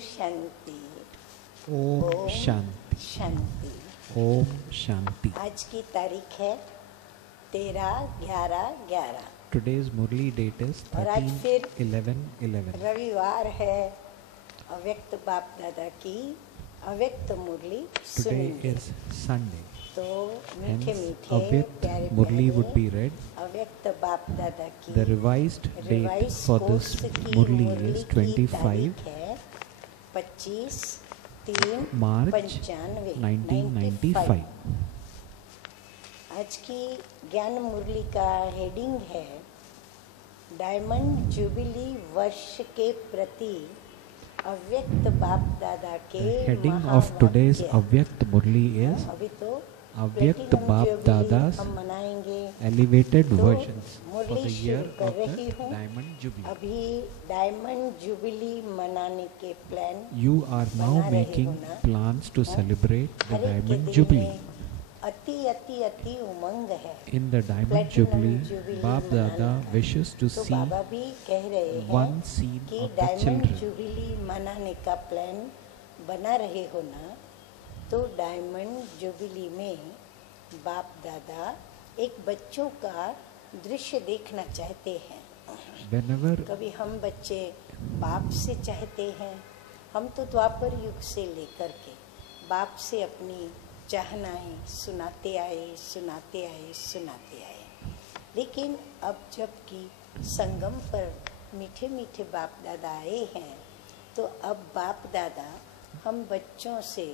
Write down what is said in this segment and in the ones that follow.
शांति। ओम शांति। शांति। ओम शांति। आज की तारीख है 13/11/11। Today's Murli date is और आज फिर 13/11/11. रविवार है। अव्यक्त बाप दादा की अव्यक्त मुरली Today सुनेंगे। is Sunday. तो मीठे Hence, मीठे Avyakt प्यारे Murli would be प्यारे read. अव्यक्त बाप दादा की The revised date revise for course this की Murli मुरली is की 25 तारीख है 25/3/95। March 1995. आज की ज्ञान मुरली का हेडिंग है डायमंड जुबिली वर्ष के प्रति अव्यक्त बाप दादा के The heading of today's Avyakt Murli is अभी तो Avyakt platinum Bap jubilee Dada's हम मनाएंगे। elevated तो versions for मुरली the शुरू year कर of रही the हूँ। Diamond Jubilee. अभी डायमंड जुबिली मनाने के प्लान You are now बना रहे making हो ना? plans to celebrate the हर एक के Diamond दिल Jubilee. में अति अति अति उमंग है। In the Diamond Platinum Jubilee, Jubilee Bap मनाने Dada का। wishes to तो see बाबा भी कह रहे हैं one scene कि of the diamond children. Jubilee मनाने का प्लान बना रहे हो ना। तो डायमंड जुबिली में बाप दादा एक बच्चों का दृश्य देखना चाहते हैं। Whenever कभी हम बच्चे बाप से चाहते हैं, हम तो द्वापर युग से लेकर के बाप से अपनी चाहनाएं सुनाते आए। लेकिन अब जबकि संगम पर मीठे मीठे बाप दादा आए हैं, तो अब बाप दादा हम बच्चों से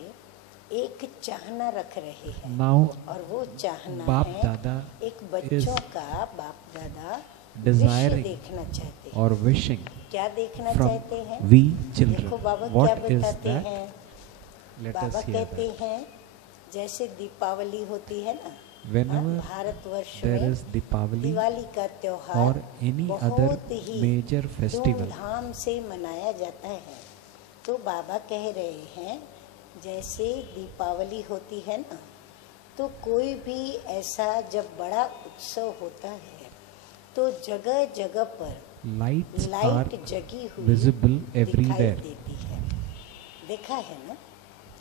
एक चाहना रख रहे हैं। now और वो चाहना Bap है Dada एक बच्चों का बाप दादा desiring दृश्य देखना चाहते हैं। or wishing क्या देखना from चाहते हैं? we देखो children. बाबा क्या What is बताते that? हैं? Let बाबा us hear कहते that. हैं जैसे दीपावली होती है ना, Whenever भारतवर्ष there में is Deepavali दिवाली का त्योहार or any other बहुत ही major festival, धूमधाम से मनाया जाता है। तो बाबा कह रहे हैं जैसे दीपावली होती है ना, तो कोई भी ऐसा जब बड़ा उत्सव होता है तो जगह जगह पर lights are लाइट जगी हुई visible दिखाई everywhere. देती है। देखा है ना?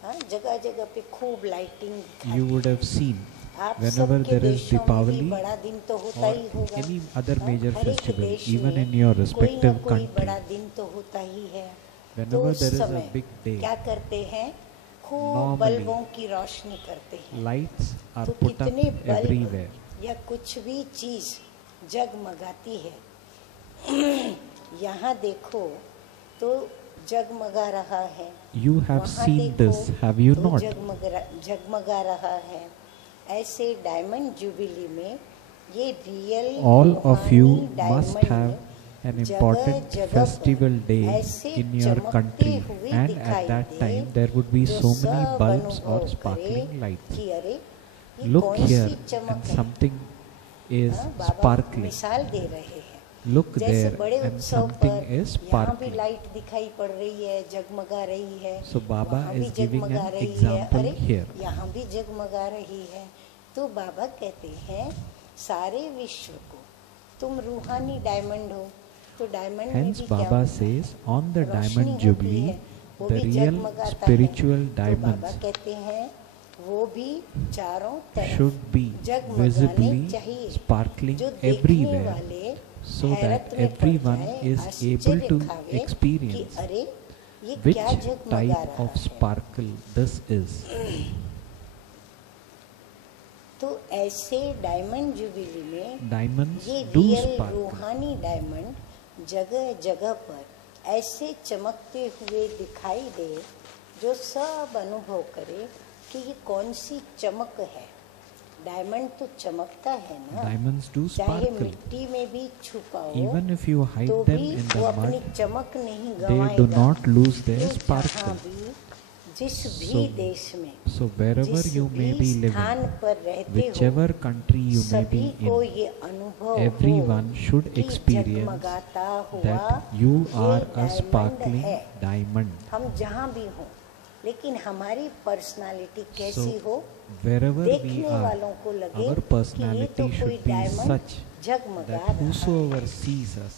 हाँ, जगह जगह पे खूब लाइटिंग दिखाई You would have seen आप whenever सबके there is देशों में भी Deepavali बड़ा दिन तो होता or ही होगा। any other हाँ, major हर एक festival, देश even में in your कोई ना respective कोई country, बड़ा दिन तो होता ही है। तो whenever उस there is a समय big day, क्या करते हैं? खूब Normally, बल्बों की रोशनी करते हैं। lights are तो put up कितने बल्ब everywhere. या कुछ भी चीज जगमगाती है। यहाँ देखो तो जगमगा रहा है। You have वहाँ seen देखो this, have you तो not? जगमगा रहा है। ऐसे डायमंड जुबिली में ये रियल All of you रूहानी must डायमंड have an जगह important जगह पर festival day ऐसे in your चमकते country, हुए and दिखाई at that they time there would be जो so many सब bulbs or अनुभव sparkling करे lights. कि अरे ये Look कौन here, सी चमक and है? something is हाँ, बाबा sparkling. मिसाल दे रहे हैं। Look जैसे there, बड़े and उत्सव something पर is यहाँ भी sparkling. लाइट दिखाई पड़ रही है, जगमगा रही है। So Baba वहाँ भी is giving जगमगा an रही है। example अरे here. यहाँ भी जगमगा रही है। तो बाबा कहते हैं सारे विश्व को तुम रूहानी डायमंड हो। तो डायमंड में Hence भी क्या Baba होता है? says on the Roshni Diamond होती Jubilee, है, वो the भी real जगमगाता spiritual है। तो diamonds बाबा कहते हैं वो भी चारों तरफ should be जगमगाने visibly चाहिए। sparkling जो देखने everywhere, वाले so that हैरत में पड़ everyone जाए, is आश्चर्य able to खावे कि experience अरे ये which क्या जगमगा type रहा of है। sparkle this is. तो ऐसे डायमंड जुबिली में Diamonds ये do रियल sparkle. रूहानी डायमंड जगह जगह पर ऐसे चमकते हुए दिखाई दे जो सब अनुभव करे कि ये कौन सी चमक है। डायमंड तो चमकता है ना, Diamonds do चाहे sparkle. मिट्टी में भी छुपाओ Even if you hide तो them भी in वो the अपनी mud, चमक नहीं they गवाएगा। do not lose their तो जहाँ sparkle. भी जिस भी So, देश में so wherever जिस you may भी be स्थान living, पर रहते हो, whichever country you may सभी be को in, ये अनुभव everyone हो should कि experience जगमगाता हुआ that you ये are a डायमंड sparkling है। diamond. हम जहाँ भी हों, लेकिन हमारी पर्सनालिटी कैसी So, हो, wherever we देखने are, वालों को लगे our कि ये तो personality कोई should be डायमंड such जगमगा that रहा है। whosoever sees us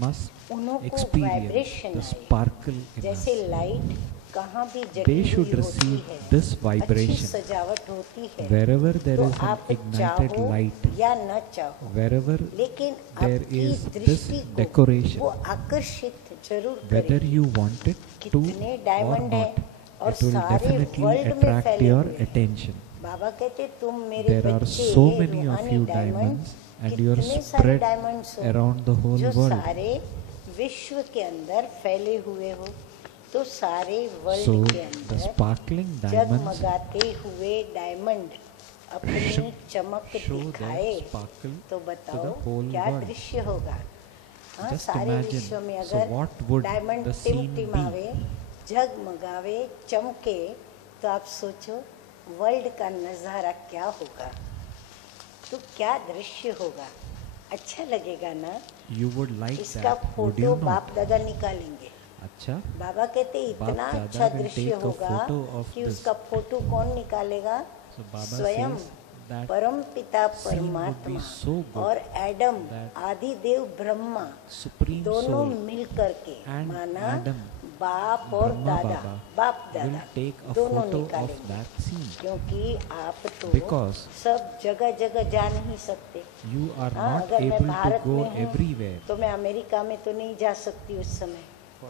must उन्हों को experience वाइब्रेशन the आए। sparkle in जैसे us. लाइट कहाँ भी They जली should हुई होती receive है, this अच्छी vibration. सजावट होती है, Wherever there तो is an आप ignited चाहो light, या न चाहो, wherever लेकिन there आपकी is this दृष्टि को decoration, वो आकर्षित जरूर whether करेगी। you want it to कितने or डायमंड है not, और it will सारे definitely वर्ल्ड में attract फैले your हुए हैं। attention. बाबा कहते तुम मेरे There are बच्चे so many of रूहानी you diamond, diamonds and you are कितने सारे spread डायमंड्स हो around the whole जो world. सारे विश्व के अंदर फैले हुए हो, तो सारे So वर्ल्ड के the अंदर sparkling diamonds जगमगाते हुए डायमंड अपनी चमक show दिखाए, their sparkle तो to बताओ the whole क्या world. दृश्य होगा। हाँ, Just सारे imagine. विश्व में So अगर what would diamond the scene be? टिमटिमावे, जगमगावे, चमके, तो आप सोचो वर्ल्ड का नज़ारा क्या होगा, तो क्या दृश्य होगा। अच्छा लगेगा ना। You would like इसका that, would फोटो you बाप not? दादा निकालेंगे। अच्छा, बाबा कहते इतना दादा अच्छा will दृश्य take a होगा photo of कि this. उसका फोटो कौन निकालेगा, So Baba स्वयं says that परम पिता scene would परमात्मा be so good और एडम that आदिदेव ब्रह्मा Supreme दोनों Soul मिल करके, and माना Adam, बाप और Brahma दादा, Baba बाप will दादा take a दोनों photo of निकालेंगे, that scene. क्योंकि आप तो Because सब जगह जगह जा नहीं सकते। You are हाँ, not अगर मैं able to भारत go में हूँ everywhere. तो मैं अमेरिका में तो नहीं जा सकती उस समय,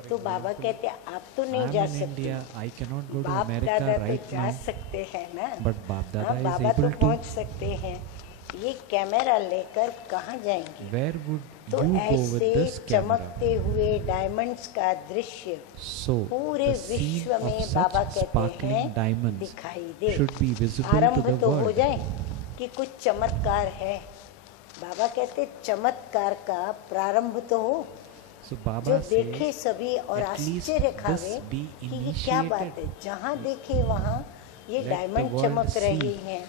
तो बाबा कहते आप तो I नहीं am जा in सकते, India, I cannot go to बाप America दादा तो right जा now, सकते हैं ना। but Bap Dada हाँ, is बाबा तो able to. पहुंच सकते हैं। ये कैमरा लेकर कहाँ जाएंगे, Where would तो you go with ऐसे this camera? चमकते हुए डायमंड्स का दृश्य So पूरे the scene विश्व of में बाबा such कहते sparkling हैं diamonds दिखाई दे। should be visible to आरंभ the तो हो world. जाए कि कुछ चमत्कार है। बाबा कहते चमत्कार का प्रारंभ तो हो, So जो Baba देखे says, सभी और at least आश्चर्य this खावे be कि ये क्या बात initiated. है, जहाँ देखे वहाँ ये Let the डायमंड world चमक see, रही हैं,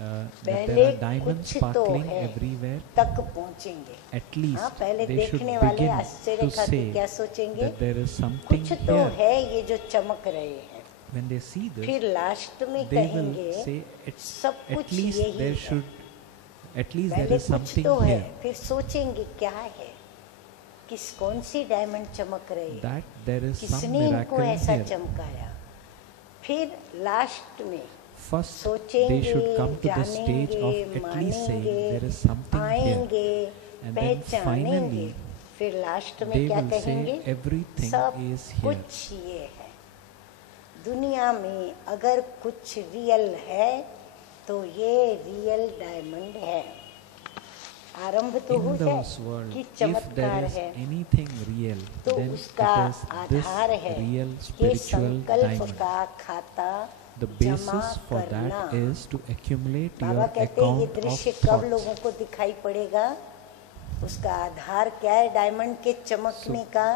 that पहले there are diamonds कुछ तो sparkling है everywhere. तक पहुँचेंगे। At least हाँ, पहले they should देखने वाले begin आश्चर्य to खाते say क्या सोचेंगे, that there is something कुछ तो here. है ये जो चमक रहे हैं। When they see this, फिर लास्ट में they will कहेंगे say it's सब at कुछ least यही there है। should at least there पहले is कुछ something तो है, here, फिर सोचेंगे क्या है, किस कौन सी डायमंड चमक रही है, that there is some किसने इनको miracle ऐसा here. चमकाया। फिर लास्ट में First, they सोचेंगे, should come to the stage of जानेंगे, at least saying मानेंगे, there is something here. आएंगे, And then पहचानेंगे, finally, फिर लास्ट में they क्या will कहेंगे, say everything सब is here. कुछ ये है। दुनिया में अगर कुछ रियल है तो ये रियल डायमंड है। आरंभ तो हो In जाए this world, कि if चमत्कार there is है, anything real, तो then उसका it is this आधार है real कि spiritual संकल्प diamond. का खाता The जमा basis for करना। that is to accumulate Baba your कहते हैं ये account of दृश्य कब लोगों thoughts. को दिखाई पड़ेगा, उसका आधार क्या है डायमंड के चमकने का,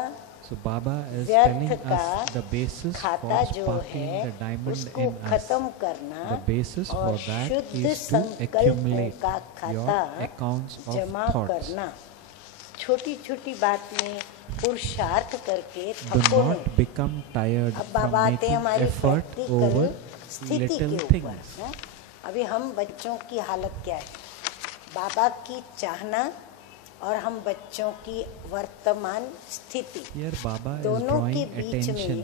So Baba is व्यर्थ telling का us the basis खाता for जो sparkling है the diamond उसको in us. खत्म करना The basis for और that शुद्ध is to संकल्पों accumulate का your खाता accounts of जमा thoughts. करना। छोटी छोटी बात में पुरुषार्थ करके Do थको not नहीं। become tired अब from बाबा आते हैं making हमारी effort प्रैक्टिकल over स्थिति के little ऊपर। things. हाँ? अभी हम बच्चों की हालत क्या है, बाबा की चाहना और हम बच्चों की वर्तमान स्थिति, Here Baba is दोनों के drawing बीच में attention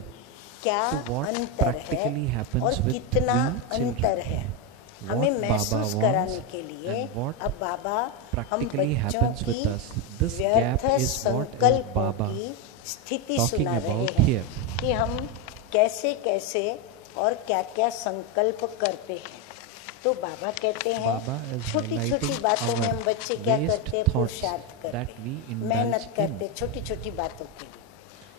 क्या to what अंतर practically है happens और with कितना we children. अंतर है, हमें What महसूस Baba कराने wants के लिए and what अब बाबा हम practically बच्चों happens की with us. This व्यर्थ gap is what is संकल्पों Baba की स्थिति talking सुना रहे about हैं here. कि हम कैसे कैसे और क्या क्या संकल्प करते हैं। तो बाबा कहते हैं Baba is छोटी छोटी highlighting बातों में our हम बच्चे क्या waste करते हैं, thoughts पुरुषार्थ that करते we हैं, indulge मेहनत in. करते हैं छोटी छोटी बातों के लिए,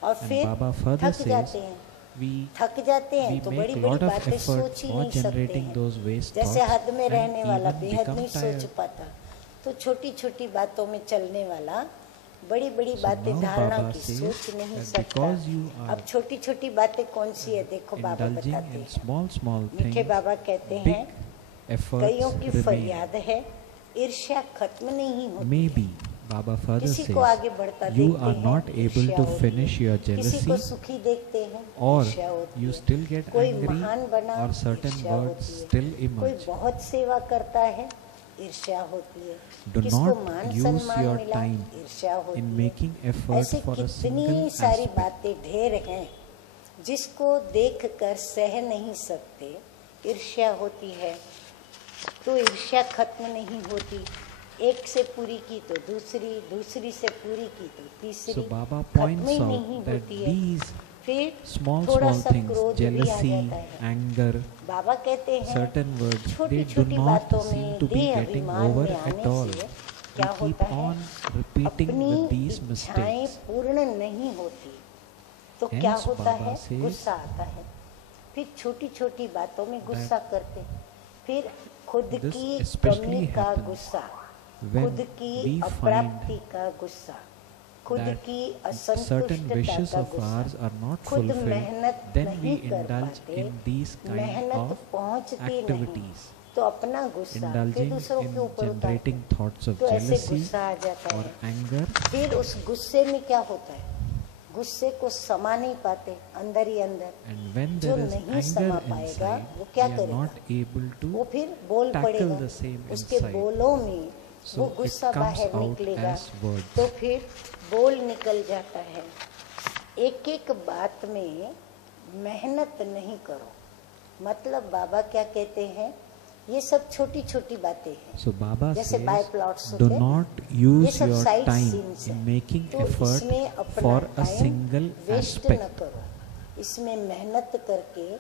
और And फिर Baba further थक says जाते हैं। we थक जाते हैं we तो make बड़ी lot बड़ी of बातें effort सोच ही for नहीं सकते generating हैं। those waste जैसे thoughts हद में and रहने वाला even बेहद become नहीं सोच tired. पाता, तो छोटी छोटी बातों में चलने वाला बड़ी बड़ी So बातें now धारणा Baba की says सोच नहीं that सकता। because you are अब छोटी छोटी बातें कौन सी है, देखो बाबा indulging बताते in हैं। small small मीठे things, बाबा कहते big हैं efforts कईयों की remain. फरियाद है, ईर्ष्या खत्म नहीं होती। Maybe Baba further किसी says को आगे बढ़ता you देखते are हैं, not able ईर्ष्या to होती finish है। your किसी को jealousy, सुखी देखते हैं, or ईर्ष्या होती you है। still get कोई angry, महान बना, or certain ईर्ष्या words होती है। still कोई emerge. बहुत सेवा करता है, ईर्ष्या होती है। Do किसको not मान use सम्मान your मिला, time ईर्ष्या होती in है। making effort ऐसे for a कितनी single सारी aspect. बातें ढेर हैं जिसको देखकर सह नहीं सकते, ईर्ष्या होती है। तो ईर्ष्या खत्म नहीं होती, एक से पूरी की तो दूसरी, दूसरी से पूरी की तो तीसरी, So Baba खत्म points ही out नहीं that होती है। these फिर small थोड़ा सा things, क्रोध भी आ jealousy, जाता है। anger, बाबा कहते हैं certain words, they छोटी do छोटी not बातों seem में to be देह getting अभिमान over में at आने all. से We क्या keep होता है, on repeating अपनी with these इच्छाएं mistakes. पूर्ण नहीं होती तो Hence क्या होता Baba है, says गुस्सा आता है। फिर छोटी छोटी बातों में गुस्सा करते, फिर खुद this की especially कमी का happens गुस्सा, when खुद की we अप्राप्ति का गुस्सा, खुद that की certain असंतुष्टता wishes का of ours गुस्सा, are not खुद fulfilled, मेहनत then we नहीं कर indulge पाते, in these kind मेहनत of पहुंचती नहीं, activities, तो अपना गुस्सा फिर indulging दूसरों in के ऊपर उतारते, generating thoughts of तो ऐसे jealousy गुस्सा आ जाता or है। anger. फिर उस गुस्से में क्या होता है, गुस्से को समा नहीं पाते अंदर ही अंदर, And when जो there is नहीं anger समा पाएगा inside, वो we क्या are करेगा, not able वो to फिर बोल tackle पड़ेगा, the same उसके inside. बोलों में So वो it गुस्सा comes बाहर out निकलेगा, as words. तो फिर बोल निकल जाता है। एक एक बात में मेहनत नहीं करो, मतलब बाबा क्या कहते हैं, ये सब छोटी छोटी बातें हैं। So Baba जैसे says, बाय प्लॉट्स do होते हैं, not ये use सब your side time scenes in हैं। making तो effort इसमें अपना for a time single waste न aspect. करो, इसमें मेहनत करके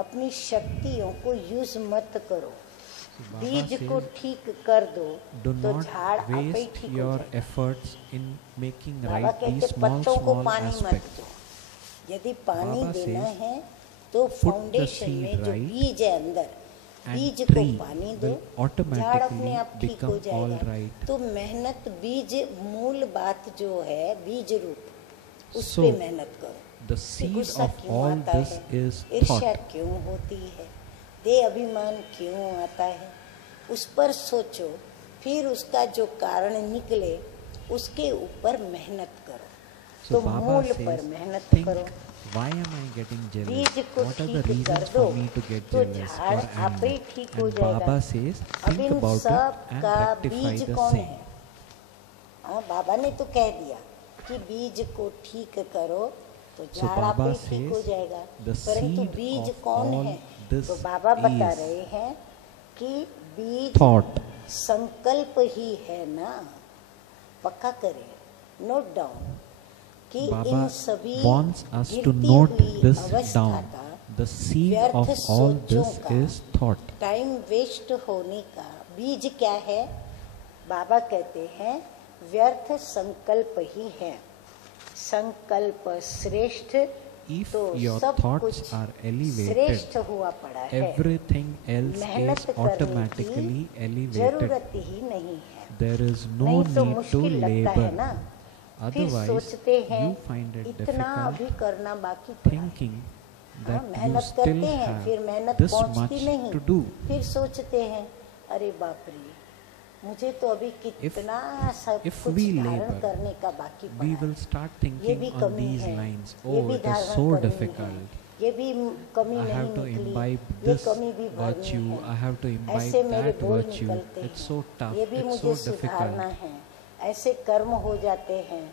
अपनी शक्तियों को यूज मत करो। Baba बीज says, को ठीक कर दो Do तो not झाड़ आपे ही waste ठीक हो your जाएगा। efforts in making Baba right कहते these small पत्तों को small पानी मत aspects. दो, यदि पानी Baba देना says, है तो put the फाउंडेशन seed में जो right बीज है अंदर, and बीज को tree पानी दो, will झाड़ अपने automatically आप ठीक हो become all जाएगा। right. तो मेहनत बीज, मूल बात जो है बीज रूप, उस So, पे मेहनत करो। The कि seed गुस्सा of क्यों all आता this है, is ईर्ष्या thought. क्यों होती है, देह अभिमान क्यों आता है, उस पर सोचो, फिर उसका जो कारण निकले उसके ऊपर मेहनत करो। So तो Baba मूल says, पर मेहनत think, करो। why am I getting jealous? बीज को What are the ठीक कर reasons दो for me to get तो jealous झाड़ or आपे ही angry? ठीक हो And जाएगा। Baba says, अब think इन about सब it and का rectify बीज the कौन same. है? हाँ, बाबा ने तो कह दिया कि बीज को ठीक करो तो So झाड़ आपे Baba ही ठीक हो says, जाएगा। the परंतु seed बीज of कौन all है? this तो बाबा बता is रहे हैं कि बीज thought. संकल्प ही है ना, पक्का करें, नोट डाउन कि इन Baba सभी wants us to गिरती note हुई this अवस्था down. का The seed व्यर्थ of all सोचों this का is thought. टाइम वेस्ट होने का बीज क्या है? बाबा कहते हैं व्यर्थ संकल्प ही है। संकल्प श्रेष्ठ If तो your सब thoughts कुछ are elevated, श्रेष्ठ हुआ पड़ा है। everything else मेहनत is करने automatically की elevated. जरूरत ही नहीं है। There is no नहीं तो need to मुश्किल लगता है labor. ना, फिर Otherwise, सोचते हैं you find it इतना difficult अभी करना बाकी पड़ा है। thinking हाँ, that you मेहनत still करते हैं, have फिर मेहनत this पहुंचती much नहीं, to do. फिर सोचते हैं अरे बाप रे, मुझे तो अभी कितना सब if कुछ we धारण labor, करने का बाकी We पड़ा will है। start ये thinking भी on कमी these है, lines. ये Oh, भी it is धारण so करनी difficult. है, ये भी कमी I नहीं have to निकली, imbibe ये this कमी भी भरनी virtue. है। I have to ऐसे imbibe मेरे that बोल virtue. निकलते It's हैं, so tough. ये भी It's मुझे so सुधारना difficult. है। ऐसे कर्म हो जाते हैं,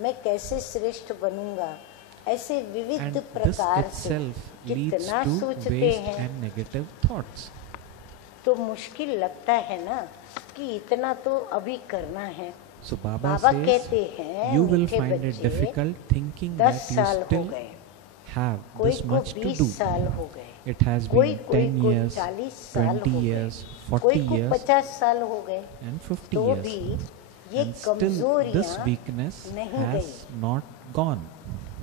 मैं कैसे श्रेष्ठ बनूंगा? ऐसे विविध And this प्रकार से itself leads कितना to सोचते waste हैं, and negative thoughts. तो मुश्किल लगता है ना कि इतना तो अभी करना है। So Baba बाबा says, कहते हैं you will मीठे find it बच्चे, difficult thinking 10 that you साल हो still गए, have कोई this को much to 20 do. साल हो गए, It has कोई been कोई 10 को years, 40 साल 20 हो गए, years, कोई 40 को years, 50 साल हो गए, and 50 तो years. भी ये And still this कमजोरियां weakness नहीं has गई। not gone.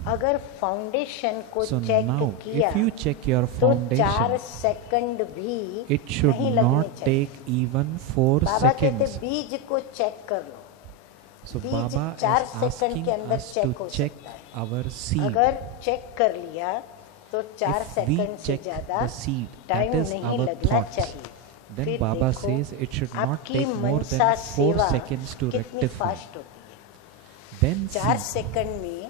अगर फाउंडेशन को So चेक now, किया if you check your तो 4 foundation, सेकंड भी it should नहीं लगने not चाहिए। take even 4 बाबा कहते seconds. बीज को चेक कर लो, So बीज Baba 4 is सेकंड asking के अंदर us चेक to हो check सकता है। our seed. अगर चेक कर लिया तो 4 If we सेकंड से check ज्यादा the seed, time that is नहीं our लगना thoughts, चाहिए। then फिर Baba देखो, says it should not आपकी take more मनसा than 4 सेवा seconds to कितनी rectify. फास्ट होती है। Then 4 see सेकंड में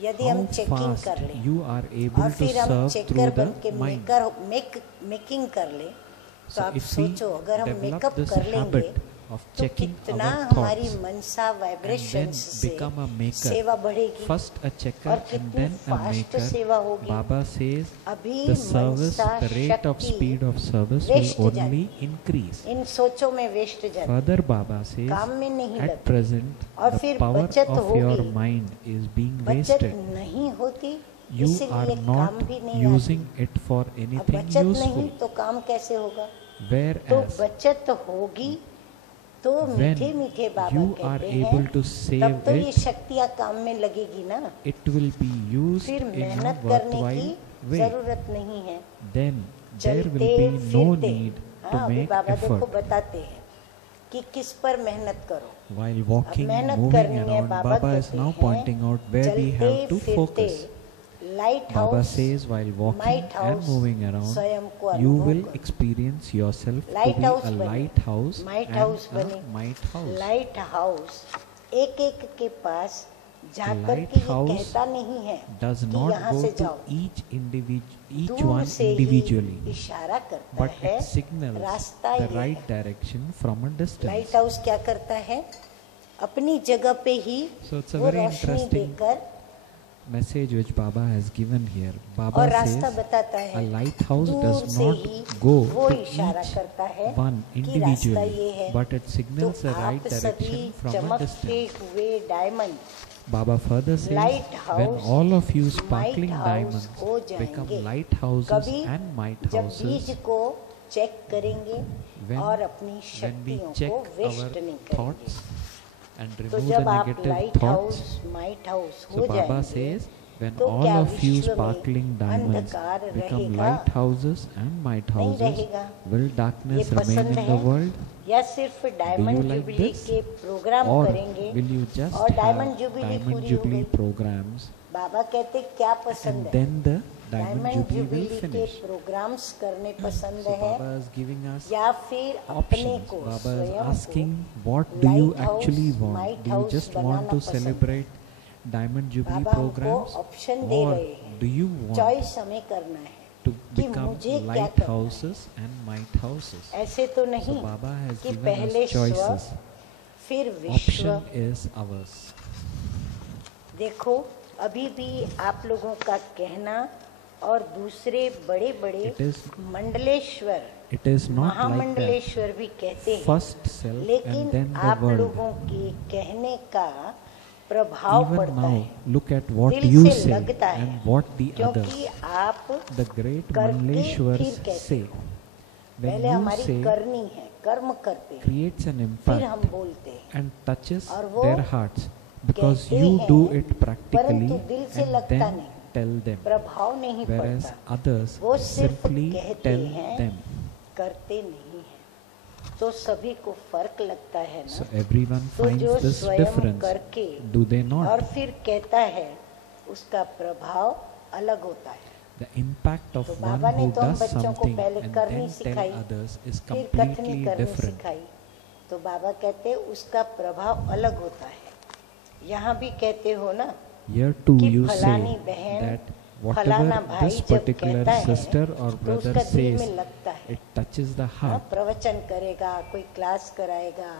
यदि how हम चेकिंग fast कर लें you are और able to फिर हम serve चेकर through बन के the mind. मेकिंग कर ले, तो So आप if we सोचो अगर हम develop मेकअप this कर लेंगे habit of तो checking कितना our हमारी thoughts Mansa and then vibrations से become a maker. सेवा बढ़ेगी First a checker और and कितनी then a फास्ट maker. सेवा होगी। Baba says अभी the service, मनसा the rate of शक्ति speed of service waste will जाती only increase. इन सोचों में वेस्ट जाती Further, Baba says काम में नहीं at लगती present और the फिर power बचत of your होगी। mind is being बचत wasted. नहीं होती You इसलिए are काम not भी नहीं आती। using it for अब anything बचत useful. नहीं तो काम कैसे होगा? तो Whereas बचत होगी तो मीठे मीठे when बाबा you are कहते able हैं to तब save तो ये it, शक्तियाँ काम में लगेगी ना, it will be used फिर in a मेहनत करने की worthwhile way. जरूरत नहीं है। Then there will चलते be no फिरते need हाँ to अभी make बाबा देखो effort. बताते हैं कि किस पर मेहनत करो। While walking, मेहनत moving करनी है, around, बाबा Baba is कहते now हैं, pointing out where we चलते have to फिरते focus. Light Baba house says while walking might and house moving around, स्वयं को you अनुभव will करो। experience yourself to Light be house a बने, lighthouse might and house a बने। might house. Light house एक एक के पास जाकर Light के ये house कहता नहीं है Does कि not यहाँ go से to जाओ, each दूर one से ही individually, इशारा करता but है it signals रास्ता the ये right है। direction from a distance. Light house क्या करता है? अपनी जगह पे ही So it's a वो very रोशनी interesting देकर message which Baba has given here. और Baba रास्ता says बताता a है। lighthouse दूर does से not ही go वो to इशारा each करता है one कि रास्ता ये individually, है। but it तो signals the right आप सभी direction from a चमकते distance. हुए diamond Baba further says, Light when house, all of you sparkling might diamonds house हो become जाएंगे। lighthouses कभी and might जब बीज houses, को चेक करेंगे when, और अपनी when we शक्तियों check को our वेस्ट नहीं करेंगे। thoughts and तो remove जब the आप negative light thoughts, house might house so हो Baba जाएंगे says, when तो all क्या of you विश्व में sparkling diamonds अंधकार become रहेगा? lighthouses and might नहीं houses, रहेगा। will ये darkness remain पसंद in है the world? या सिर्फ डायमंड like जुबली this? के प्रोग्राम Or करेंगे will you just और have डायमंड जुबली Diamond पूरी हो Jubilee गई? programs बाबा कहते क्या पसंद and है? then the Diamond diamond Jubilee will jubilee के finish? प्रोग्राम्स करने पसंद So है Baba is giving us या फिर अपने options. को Baba is स्वयं asking, को what do you light house, actually want? might Do you house just want banana to पसंद है। celebrate Diamond Jubilee बाबा हमको programs, ऑप्शन दे or रहे हैं, do you want चॉइस हमें करना है to कि become मुझे क्या lighthouses and might houses? ऐसे तो So नहीं Baba has कि given पहले us स्व choices. फिर विश्व। Option is ours. देखो अभी भी आप लोगों का कहना और दूसरे बड़े बड़े It is Mandleshwar It is not like that. महामंडलेश्वर भी कहते हैं, First self and लेकिन then the आप world. लोगों के कहने का प्रभाव Even पड़ता now, है, look at what दिल you से say लगता है, and what the others, क्योंकि आप the great करके Manleshwars फिर कहते say. हो। When पहले you हमारी say, करनी है, कर्म करते हैं, creates an फिर हम impact बोलते हैं। and touches और वो their hearts because कहते you हैं, do it practically परंतु दिल से and लगता then नहीं, tell them, प्रभाव नहीं whereas पड़ता, others वो सिर्फ simply कहते tell हैं, them. करते नहीं हैं। तो सभी को फर्क लगता है So ना। everyone तो जो finds this स्वयं difference, करके do they और not? फिर कहता है उसका प्रभाव अलग होता है। The impact of तो one बाबा ने who तो हम does बच्चों को something पहले and करनी then सिखाई, tell others is फिर कथनी completely करनी different. सिखाई। तो बाबा कहते उसका प्रभाव अलग होता है। यहाँ भी कहते हो ना Here too कि you फलानी say बहन that फलाना whatever भाई this जब particular कहता है sister or तो brother उसका दिल says, में लगता है। it touches the हाँ, heart. प्रवचन करेगा, कोई क्लास कराएगा,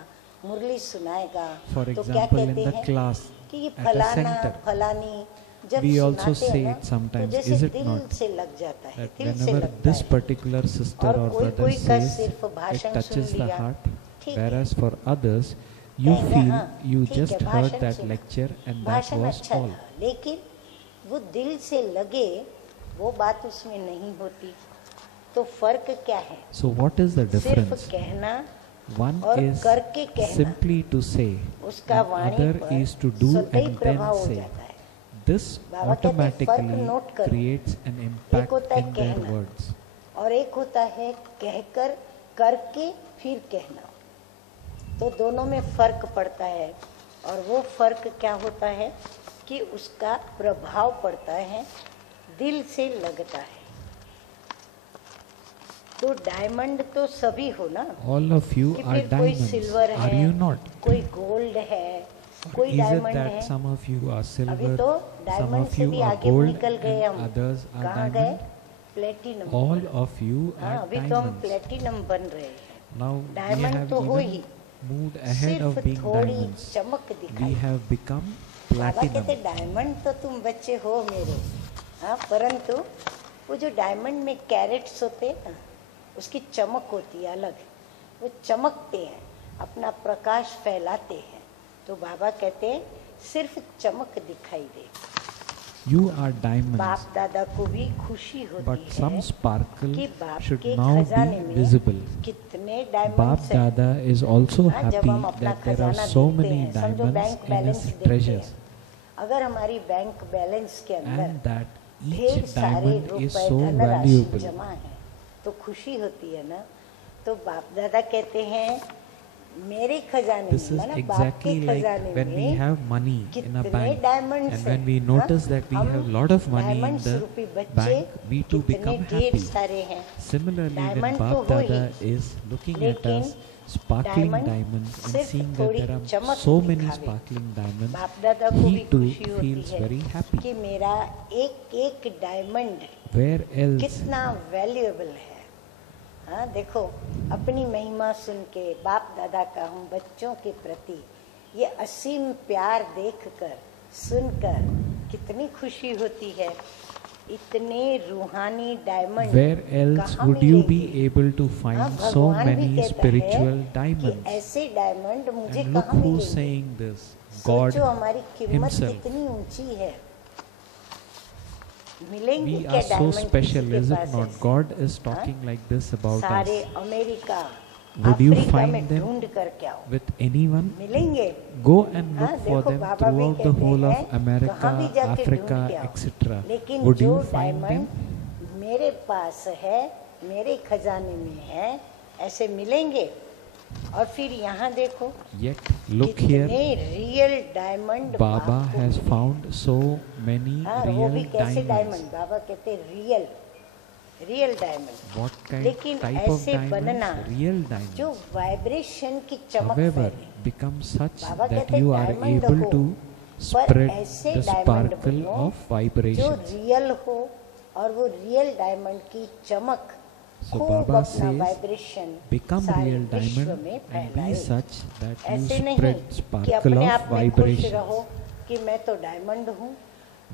मुरली सुनाएगा, For तो क्या example, in कहते the हैं class कि ये at a फलाना center, फलानी जब we also सुनाते say हैं ना it sometimes, तो जैसे is it दिल not? से लग जाता है, That दिल से whenever लगता this है। particular sister और or कोई brother कोई का says, सिर्फ it भाषण touches सुन the लिया, heart, ठीक है, whereas for others, you कहेंगे, feel हाँ, you ठीक है, just heard भाषण that सुना, lecture and that भाषण was अच्छा all. था, लेकिन वो दिल से लगे वो बात उसमें नहीं होती। तो फर्क क्या है? So what is the सिर्फ difference? कहना One और is करके कहना, simply to say, उसका and वाणी other पर is to do स्वतः ही and प्रभाव then हो say. जाता है। This बाबा कहते हैं, फर्क automatically नोट करो। creates an एक impact होता है in their कहना words. और एक होता है कहकर करके फिर कहना। तो दोनों में फर्क पड़ता है और वो फर्क क्या होता है कि उसका प्रभाव पड़ता है, दिल से लगता है। तो डायमंड तो सभी हो ना, All of you कि are फिर कोई diamonds, सिल्वर are है, you not? कोई गोल्ड है, कोई Is it डायमंड that है। some of you are अभी silver, तो some डायमंड of से you भी are आगे gold निकल गए and हम। others are कहाँ गए? diamond? Platinum. All of you हाँ, are अभी तो हम diamonds. प्लेटिनम बन रहे हैं। Now we डायमंड have तो हो even he, moved ahead of सिर्फ being थोड़ी diamonds. चमक We दिखाई। have become बाबा कहते platinum. डायमंड तो तुम बच्चे हो मेरे, हाँ, परंतु वो जो डायमंड में कैरेट्स होते हैं ना, उसकी चमक होती है अलग, वो चमकते हैं, अपना प्रकाश फैलाते हैं। तो बाबा कहते हैं सिर्फ चमक दिखाई दे। You are diamonds, बाप दादा को भी खुशी but होती some है sparkle कि बाप should के now खजाने be में visible. कितने Bap डायमंड्स हैं। Dada is also हाँ, जब happy हम अपना that there are खजाना so देखते many हैं, समझो diamonds bank in balance his देखते treasures, हैं, अगर हमारी बैंक बैलेंस के अंदर and that ढेर each सारे diamond रुपए is so धनराशि valuable. जमा है, तो खुशी होती है ना। तो बाप दादा कहते हैं मेरे खजाने This में, is मतलब बाप के exactly like खजाने when we में have money in a कितने bank, डायमंड्स and हैं, when we हाँ? notice that we हम have lot of money in diamonds the रूपी बच्चे bank, we too कितने become ढेर happy. सारे हैं। Similarly, when डायमंड तो Bap हो ही, Dada is looking at लेकिन us sparkling diamond diamonds and सिर्फ seeing that थोड़ी there are चमक so many दिखावे। sparkling diamonds, बाप दादा को भी he too खुशी होती feels है very happy. कि मेरा एक एक डायमंड Where else कितना वैल्यूएबल है। हाँ, देखो अपनी महिमा सुन के बाप दादा का हम बच्चों के प्रति ये असीम प्यार देखकर सुनकर कितनी खुशी होती है। इतने रूहानी डायमंड Where else कहाँ would you be मिलेंगे? able to हाँ, find so भगवान भी many कहता spiritual है कि diamonds? ऐसे डायमंड मुझे And look कहाँ who's मिलेंगे। saying this. God सोचो हमारी कीमत himself. कितनी ऊंची है। मिलेंगे We क्या are so डायमंड special, किसी के is it पास not? ऐसे? God is talking like this about सारे us. America Would you Africa में find them ढूंढ कर के आओ, with anyone? मिलेंगे। Go and हाँ, look for देखो them बाबा भी throughout the कहते whole हैं, of America, कहाँ भी जाके Africa, ढूंढ के आओ। etc. लेकिन Would जो you find them? डायमंड मेरे पास है, मेरे खजाने में है, ऐसे मिलेंगे। और फिर यहाँ देखो Yet look कितने here, real diamond Baba has found so many हाँ, वो भी real कैसे diamonds. डायमंड, बाबा कहते real real diamond. What kind लेकिन type of ऐसे बनना diamonds? Real diamonds. जो वाइब्रेशन की चमक However, फैले। become such बाबा that कहते you are डायमंड able हो, to पर spread ऐसे the डायमंड sparkle बनो of जो vibrations. रियल हो, और वो रियल डायमंड की चमक So खूब Baba अपना says, वाइब्रेशन become सारे real विश्व diamond में and be फैलाए। such that you ऐसे नहीं spread कि sparkle अपने of आप में खुश vibration. रहो कि मैं तो डायमंड हूँ,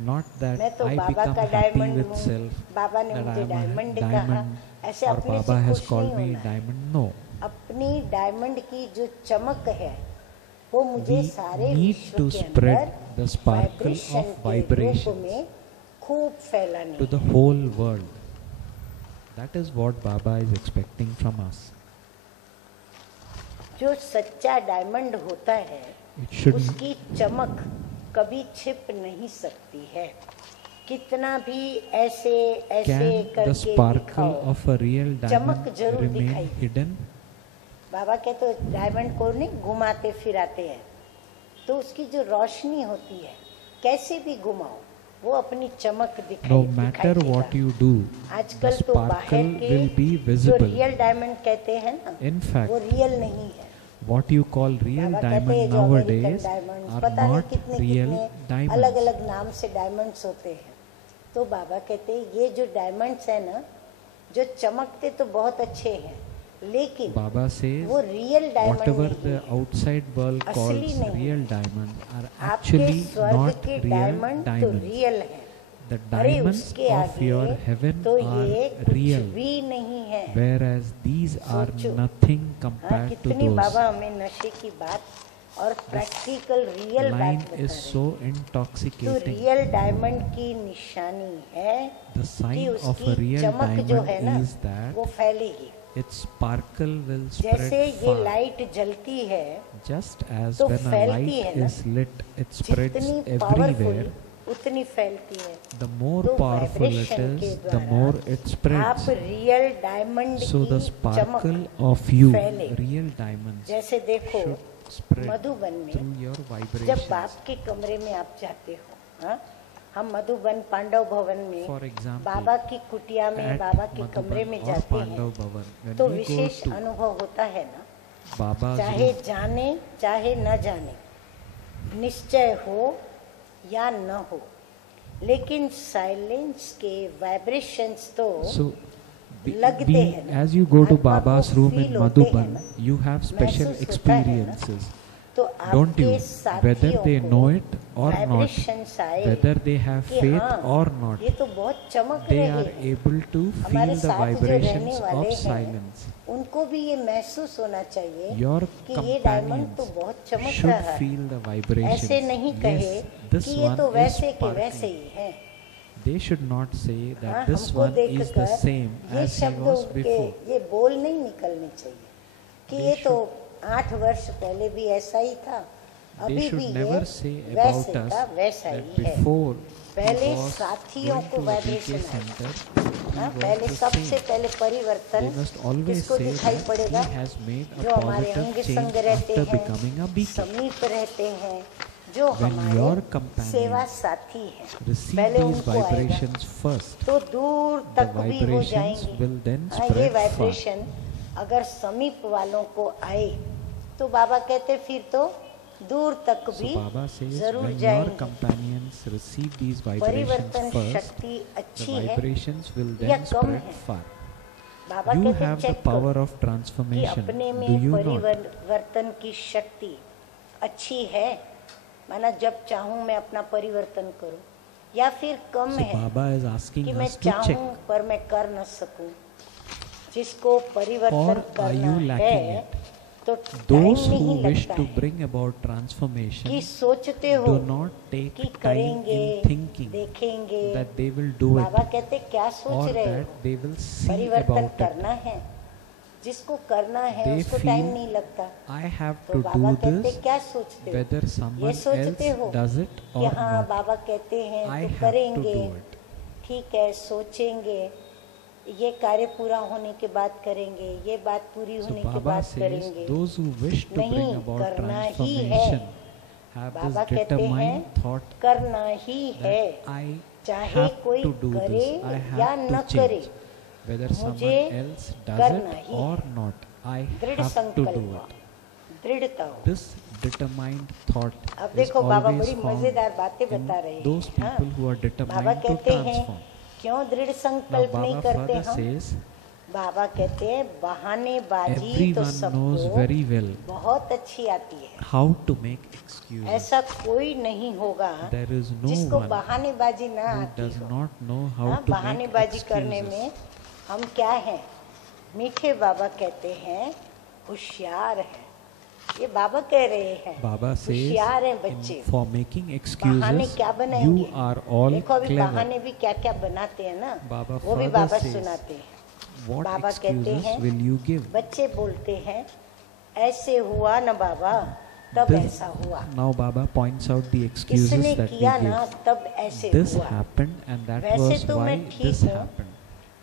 Not that मैं तो I बाबा become का happy डायमंड with हूँ, self, बाबा ने that I मुझे am a डायमंड कहा, diamond ऐसे or अपने Baba से has खुश called नहीं me होना है। diamond. No. अपनी डायमंड की जो चमक है वो मुझे We सारे need विश्व to के spread अंदर the sparkle वाइब्रेशन of के vibrations रूप में खूब फैलानी to the है। whole world. That is what Baba is expecting from us. जो सच्चा डायमंड होता है It should उसकी चमक कभी छिप नहीं सकती है। कितना भी ऐसे ऐसे can the करके sparkle दिखाओ, of a real चमक diamond जरूर remain दिखाई दे। hidden? बाबा के तो डायमंड को नहीं घुमाते फिराते हैं, तो उसकी जो रोशनी होती है कैसे भी घुमाओ वो अपनी चमक दिखाई No दिखाई matter देगा। what you do, the आजकल तो बाहर sparkle के will be जो visible. रियल डायमंड कहते हैं ना, In fact, वो रियल नहीं है। what you call real बाबा कहते हैं diamond जो अमेरिकन nowadays डायमंड are पता नहीं not कितने real कितने diamonds. अलग अलग नाम से डायमंड्स होते हैं। तो बाबा कहते हैं ये जो डायमंड्स है ना, जो चमकते तो बहुत अच्छे हैं, लेकिन Baba says, वो रियल डायमंड whatever नहीं the है। outside world असली calls नहीं। real diamonds are आपके actually स्वर्ग not के real डायमंड तो diamonds. रियल है, The अरे diamonds उसके of your आगे heaven तो ये are कुछ real, भी नहीं है। whereas these are सोचो, nothing हाँ, compared to कितनी those. बाबा हमें नशे की बात और प्रैक्टिकल रियल बात Line बता is रहे so हैं। तो intoxicating. रियल डायमंड की निशानी है The कि sign of a उसकी real चमक जो है ना diamond is that वो फैलेगी। its sparkle will जैसे spread ये far. लाइट जलती है Just as तो when a फैलती है light ना, is lit, it spreads जितनी everywhere. पावरफुल उतनी फैलती है। The more तो powerful it वाइब्रेशन के is, the द्वारा more it आप spreads. Real diamond So the की sparkle चमक of you, फैले। real diamonds, जैसे देखो should spread मधुबन में through your जब vibrations. बाप के कमरे में आप जाते हो, हाँ, हम मधुबन पांडव भवन में For example, बाबा की कुटिया में at बाबा के कमरे Madhuban में or जाते Pandav हैं Bhavan, when तो we go विशेष to अनुभव होता है ना, Baba's चाहे room, जाने चाहे न जाने, निश्चय हो या न हो, लेकिन साइलेंस के वाइब्रेशंस तो so लगते हैं ना, as you go to आत्मा को Baba's room in feel होते हैं Madhuban, ना, you have special महसूस होता है ना, experiences. तो Don't you? आपके Whether साथियों they को know it or not, vibrations आए whether they have कि faith हाँ, or not, ये तो बहुत चमक they रहे are हैं। able to feel हमारे the साथ जो रहने vibrations वाले of हैं silence. उनको भी ये महसूस होना चाहिए Your कि ये डायमंड तो companions बहुत चमक should रहा है। feel the vibrations. ऐसे नहीं कहे Yes, this कि ये one तो is वैसे के वैसे sparkling. ही है। They should not say हाँ, that this हमको one is the देखकर same ये as he शब्द was उनके before. ये बोल नहीं निकलने चाहिए कि They ये तो 8 वर्ष पहले भी ऐसा ही था, They अभी should भी never ये say about वैसे us का वैसा that ही है। before पहले he was साथियों going को to a वाइब्रेशन DK आए। center, हाँ, he पहले was the सबसे same. पहले परिवर्तन They must always किसको say दिखाई that पड़ेगा? he has made a जो हमारे अंग positive संग change रहते after हैं, becoming a beacon. समीप रहते हैं, जो When हमारे your companions सेवा साथी हैं, Receive पहले these उनको आएगा vibrations first. तो दूर The तक भी हो vibrations जाएंगी। will then हाँ, ये spread far. वाइब्रेशन अगर समीप वालों को आए तो बाबा कहते फिर तो दूर तक So भी Baba says जरूर when your जाएंगे। companions receive these vibrations परिवर्तन first, शक्ति the अच्छी है vibrations will या then कम spread है? far. बाबा You कहते have the चेक power करो of कि transformation. अपने Do में you not? परिवर्तन की शक्ति अच्छी है, माना जब चाहूं मैं अपना परिवर्तन करूं, या फिर कम So है Baba is asking कि मैं us to check. चाहूं पर मैं कर न सकूं। जिसको परिवर्तन Or are you करना lacking है it? तो टाइम Those who नहीं wish लगता to है bring about transformation कि सोचते हो do not take कि time करेंगे, in thinking देखेंगे। that they will do Baba it कहते क्या सोच or रहे हो? that they will see परिवर्तन about it. करना है, जिसको करना है They उसको feel टाइम नहीं लगता। I have तो to बाबा do कहते this क्या सोचते हो? whether ये someone सोचते else हो does it कि or हाँ not. बाबा कहते हैं I तो have to करेंगे, do it. ठीक है, सोचेंगे, ये कार्य पूरा होने के बाद करेंगे, ये बात पूरी So होने के Baba बाद says करेंगे। those who wish to नहीं, bring about करना ही transformation है। have बाबा this कहते हैं determined thought करना ही है, that I चाहे have कोई to do करे this, I या have न to करे, change. Whether मुझे someone else does करना it he or not, I दृढ़ have to do संकल्प, it. दृढ़ता हो। This determined thought अब is देखो बाबा always बड़ी found मजेदार बातें in बता रहे those हैं। हाँ, people who are Baba determined to कहते हैं transform. क्यों दृढ़ Now संकल्प नहीं Baba करते further हम? says, बाबा कहते हैं बहानेबाजी तो everyone knows सबको very well बहुत अच्छी आती है, how to make excuses. ऐसा कोई नहीं होगा There is no जिसको one बहानेबाजी ना who आती does हो। not know how हाँ, to make बहानेबाजी करने excuses. में हम क्या हैं? मीठे बाबा कहते हैं होशियार है। ये बाबा कह रहे हैं Baba says, होशियार हैं बच्चे। for making बहाने excuses, क्या बनाएंगे? you are all देखो अभी clever. बहाने भी क्या क्या बनाते हैं ना, Baba वो भी further बाबा says, सुनाते हैं। What बाबा कहते excuses हैं, will you give? बच्चे बोलते हैं ऐसे हुआ ना बाबा तब This- ऐसा हुआ, Now Baba points out the excuses इसने that we किया ना give. तब ऐसे This हुआ, happened and that वैसे was तो why मैं ठीक this हूँ, happened.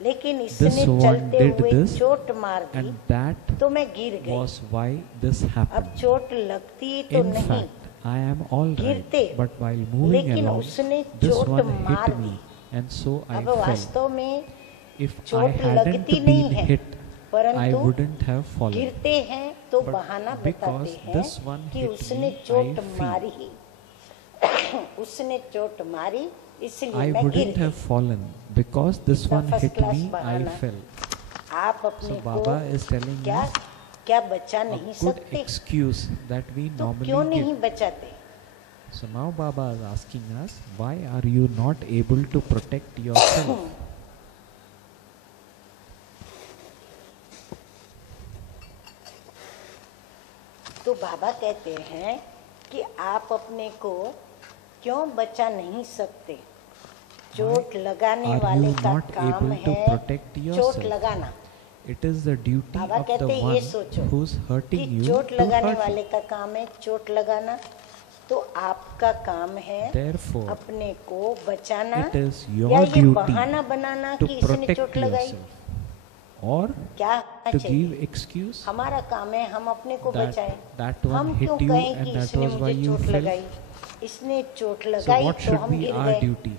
लेकिन इसने This one चलते did हुए this चोट मार दी And that तो मैं गिर गई। was why this अब happened. चोट लगती तो In नहीं, fact, I am all right, गिरते, but while moving लेकिन along, उसने this चोट one मार hit me, the. and so I अब fell. वास्तव में If I चोट hadn't लगती नहीं been है, hit, I परंतु wouldn't have fallen. गिरते हैं तो But बहाना because बताते this हैं one कि hit उसने me, चोट I feel. मारी उसने चोट मारी इसलिए I मैं गिर wouldn't have गई। fallen because this इतना one first hit class me. I बहाना। fell. आप अपने So को Baba is telling क्या us क्या बचा a नहीं good सकते, excuse that we तो normally क्यों give. नहीं बचाते? So now Baba is asking us, why are you not able to protect yourself? तो बाबा कहते हैं कि आप अपने को क्यों बचा नहीं सकते? चोट लगाने Are वाले you का not काम able to है protect चोट yourself? लगाना। It is the duty Baba of the कहते ये one सोचो who's कि hurting you चोट to लगाने hurt you. वाले का काम है चोट लगाना, तो आपका काम है Therefore, अपने को बचाना it is your या ये duty बहाना बनाना to कि इसने protect चोट लगाई। yourself, or क्या to चाहिए? give excuse हमारा काम है हम अपने को that बचाएं। that one हम hit क्यों you कहें and कि that इसने was why मुझे you चोट fell. लगाई, इसने चोट So लगाई what तो should हम be गिर our गए। duty?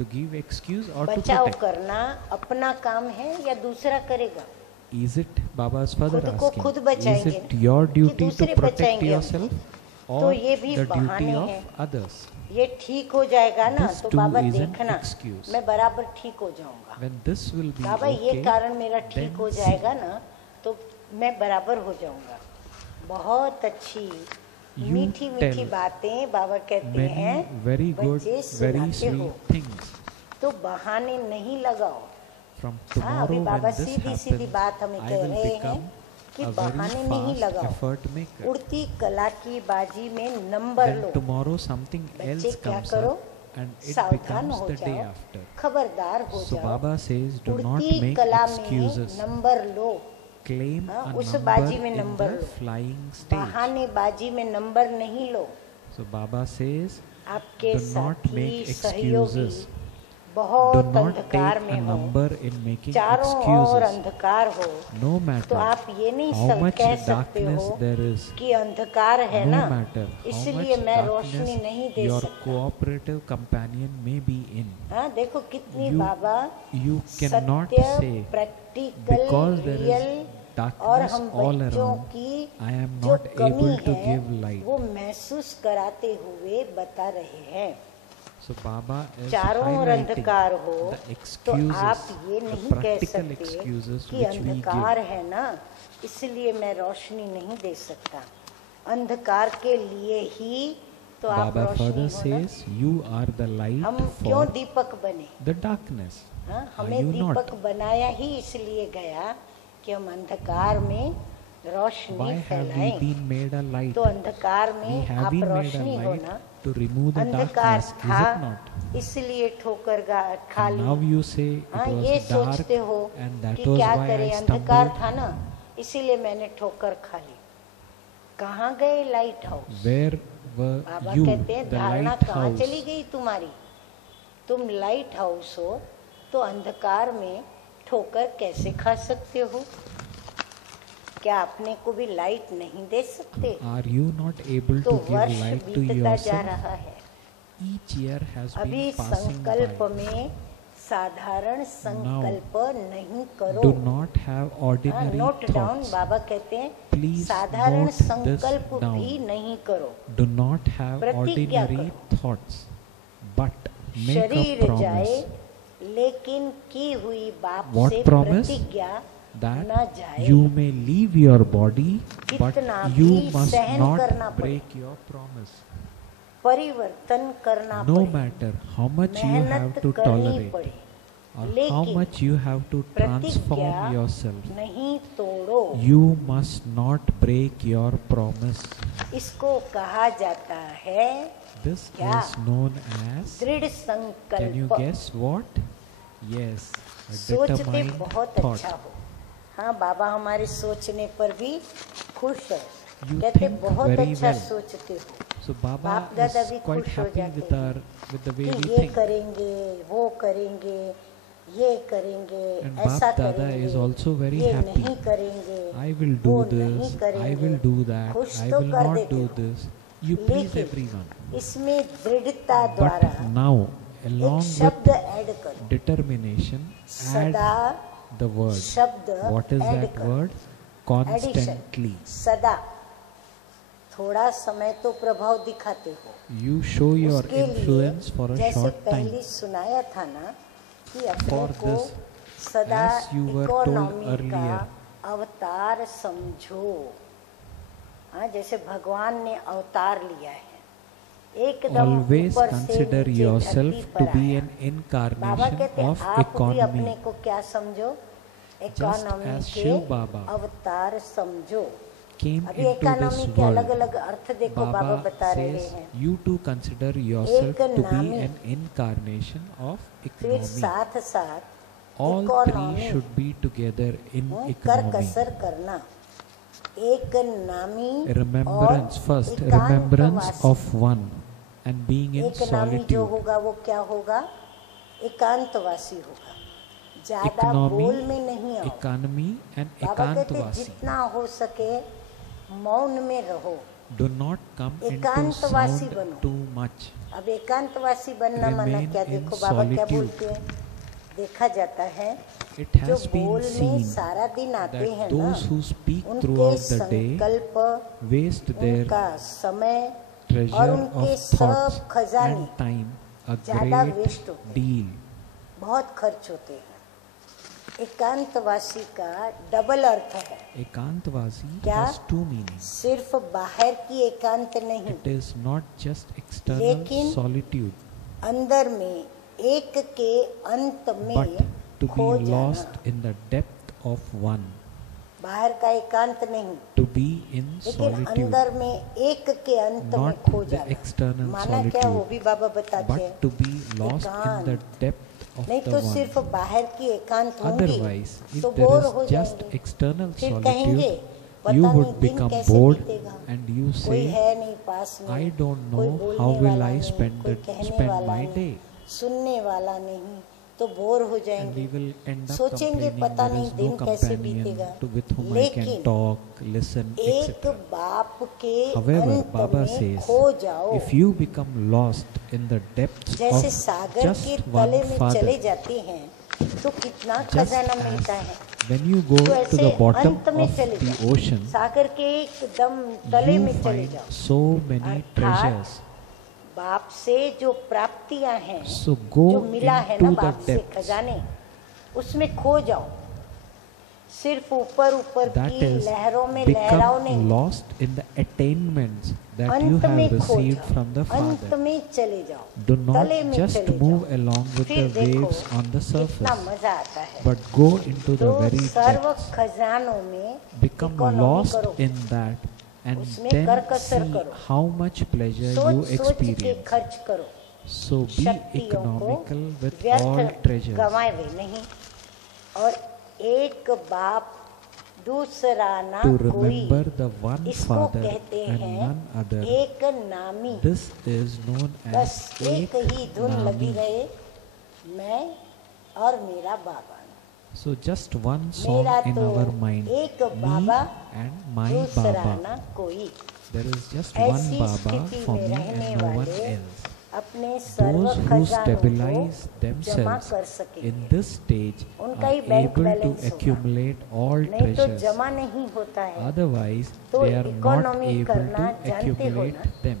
To give excuse or to बचाव protect? करना अपना काम है या दूसरा करेगा? Is it, Baba is further खुद को asking, खुद is बचाएंगे it your कि duty to दूसरे protect बचाएंगे yourself तो or ये भी the बहाने duty हैं। of others? ये ठीक हो जाएगा ना This तो too बाबा is an देखना excuse. मैं बराबर ठीक हो जाऊंगा। When this will be बाबा ये okay, कारण मेरा ठीक then हो see. जाएगा ना तो मैं बराबर हो जाऊंगा। बहुत अच्छी You मीठी मीठी tell बातें बाबा कहते Many हैं very good, बच्चे very सुनाते हो sweet things. तो बहाने नहीं लगाओ। From हाँ, अभी tomorrow Baba when this Sidhi Sidhi happens, बात हमें I कह will रहे हैं become कि a बहाने very नहीं fast लगाओ। effort maker. उड़ती कला की बाजी में नंबर Then लो। tomorrow something बच्चे else क्या comes करो up and it सावधान becomes हो the day जाओ after. खबरदार हो So जाओ। Baba says, do not उड़ती make कला excuses. में नंबर लो। Claim हाँ, a उस number बाजी में in number the low. flying stage. बहाने बाजी में नंबर नहीं लो। So Baba says, आपके do not साथी make सहयोगी excuses. Do बहुत not अंधकार take में a हो, number in making चारों ओर excuses. अंधकार हो, No तो matter आप ये नहीं how much कह सकते darkness हो there is, कि अंधकार है no ना matter how इसलिए much मैं रोशनी नहीं darkness दे your सकता। cooperative companion may be in, हाँ देखो कितनी You- बाबा you cannot सत्य say, practical because there real is और darkness हम all बच्चों around, की I am जो not कमी able to है give light. वो महसूस कराते हुए बता रहे हैं। So Baba is चारों ओर highlighting अंधकार हो the तो excuses, आप ये the नहीं कह practical सकते excuses कि which we अंधकार give. है ना इसलिए मैं रोशनी नहीं दे सकता। अंधकार के लिए ही तो आप Baba रोशनी further हो ना। says, you are the light हम क्यों for दीपक बने? the darkness. हाँ, Are हमें you दीपक not? बनाया ही इसलिए गया कि हम अंधकार में Why रोशनी have we फैलाएं। been made a light? तो अंधकार We में have आप been made a रोशनी हो light ना। to remove the अंधकार darkness, is था it not? इसलिए ठोकर खा And Lee. now you say it हाँ, ये was dark सोचते हो and that कि was क्या why करे I अंधकार stumbled. था ना इसीलिए मैंने ठोकर खा ली। कहाँ गए light house? Where were Baba you, कहते हैं the धारणा कहाँ lighthouse? चली गई तुम्हारी? तुम लाइट हाउस हो तो अंधकार में ठोकर कैसे खा सकते हो? क्या अपने को भी लाइट नहीं दे सकते? Are you not able तो to give वर्ष light to बीतता जा yourself? रहा है। Each year has अभी been passing संकल्प by. में साधारण संकल्प नहीं करो। Do not have ordinary note down thoughts. बाबा कहते हैं Please साधारण note this संकल्प down. भी नहीं करो। Do not have प्रतिज्ञा ordinary thoughts, but make a शरीर promise जाए लेकिन की हुई बाप What से promise? प्रतिज्ञा न that जाए। you may leave your body, but कितना you भी must सहन not करना पड़े। break your promise. परिवर्तन करना No पड़े, matter how much you have मेहनत to करनी tolerate पड़े, or how लेकिन much you have to प्रतिज्ञा transform yourself, नहीं तोड़ो। you must not break your promise. इसको कहा जाता है This क्या? is known as, दृढ़ can you संकल्प। guess what? Yes, a सोचते determined बहुत thought. अच्छा हो। हाँ बाबा हमारे सोचने पर भी खुश है। You कहते think बहुत very अच्छा well. सोचते हो So Baba बाप दादा is भी quite खुश हो happy जाते with हैं our with the way कि we ये think. करेंगे वो करेंगे ये करेंगे And ऐसा Bap Dada करेंगे is also very ये happy. नहीं करेंगे I will do वो this, नहीं I करेंगे। will do that, खुश I तो will कर not देते do हो। this. You please लेकिन everyone. इसमें दृढ़ता द्वारा But now, एक along शब्द with ऐड करो। determination, add सदा the word. शब्द What is ऐड that करो। word? Constantly. सदा थोड़ा समय तो प्रभाव दिखाते हो। You show your उसके लिए influence for a जैसे short time. पहले सुनाया था ना कि अपने For को this, सदा as you were told economy का earlier. अवतार समझो। हाँ जैसे भगवान ने अवतार लिया है एकदम Always ऊपर से consider नीचे yourself धरती to पर be आया। an बाबा incarnation कहते हैं of आप भी economy. अपने को क्या समझो? इकोनॉमी as के Shiv Baba अवतार समझो। Came अभी into इकोनॉमी this के अलग world. अलग अर्थ देखो बाबा Baba बता रहे says हैं। you to consider yourself to be Economy. an incarnation of फिर economy. साथ साथ All economy three should be together in कर economy. कसर करना। एक नामी Remembrance और first, एकांतवासी। remembrance of one and being in एक नामी जो solitude. होगा वो क्या होगा? एकांतवासी होगा। ज्यादा Economy, बोल में नहीं आओ। economy and बाबा कहते ekantvasi. जितना हो सके मौन में रहो। Do not come into एकांतवासी sound बनो। too much. अब एकांतवासी बनना माना Remain क्या? in देखो बाबा क्या solitude. बोलते हैं? देखा जाता है It जो has been बोल में seen सारा दिन आते हैं that ना those who speak उनके throughout the day संकल्प waste their उनका समय treasure उनके of सब thoughts खजाने and time a ज़्यादा great वेस्ट होते हैं, deal. बहुत खर्च होते हैं। एकांतवासी का डबल अर्थ है। Ekantavasi क्या? has two meanings. सिर्फ बाहर की एकांत नहीं, It is not just external लेकिन solitude, अंदर में एक के अंत but में to खो be जाना। lost in the depth of one, बाहर का एकांत नहीं, to be in लेकिन solitude, अंदर में एक के अंत में not खो the जाना। external माना क्या, वो solitude, भी बाबा बताते but हैं। to be lost in the एकांत। depth of नहीं the तो सिर्फ one. बाहर की एकांत होंगी Otherwise, if तो there बोर हो is just जाएंगे, external फिर कहेंगे solitude, पता you नहीं would दिन become कैसे bored बीतेगा, and you कोई say, है नहीं पास में, I don't कोई know बोलने how will वाला I नहीं, spend कोई कहने spend वाला my नहीं, day, सुनने वाला नहीं, तो बोर हो and we जाएंगे। will end up सोचेंगे complaining पता there नहीं is दिन no कैसे companion बीतेगा। with whom I लेकिन can talk, listen, एक etc. बाप के However, अंत Baba में says, खो जाओ। if you become lost in the depths जैसे of सागर just के one तले में Father, चले जाते हैं तो कितना just खजाना as मिलता है। when you go तो to ऐसे the bottom अंत में of चले the जाओ, ocean, सागर के एकदम तले you में चले find जाओ। so many अर्थात treasures. बाप से जो प्राप्तियां हैं, So go जो मिला है ना into the बाप से depths. खजाने, उसमें खो जाओ। सिर्फ ऊपर ऊपर That की is, लहरों में लहराओ become नहीं, lost in the attainments that you अंत में have खो received जाओ, from the अंत Father. में चले जाओ, Do not तले में just चले move जाओ। along with फिर the देखो waves on the कितना surface, मजा आता है। but go into the तो very सर्व depths. खजानों में Become इकोनॉमी lost करो, in that, and उसमें then करकसर see करो। how much pleasure सोच you सोच के experience. खर्च करो। So be शक्तियों को economical with व्यर्थ all treasures. गंवाए हुए नहीं। और एक बाप दूसरा ना To कोई, remember the one इसको Father कहते and हैं none other. एक नामी। This is known बस as एक ही धुन लगी Eknami. रहे, मैं और मेरा बाबा। So just one song मेरा in तो our mind, एक me बाबा, and my दूसरा Baba. ना कोई। There is just one ऐसी Baba स्थिति for में me रहने and no one वाले else. अपने सर्व Those who खजानों stabilize को जमा themselves कर in सकेंगे। this stage उनका are he bank able to balance होगा। accumulate all नहीं तो treasures. जमा नहीं होता है। Otherwise, तो they are not economy able करना to जानते हो accumulate ना? them.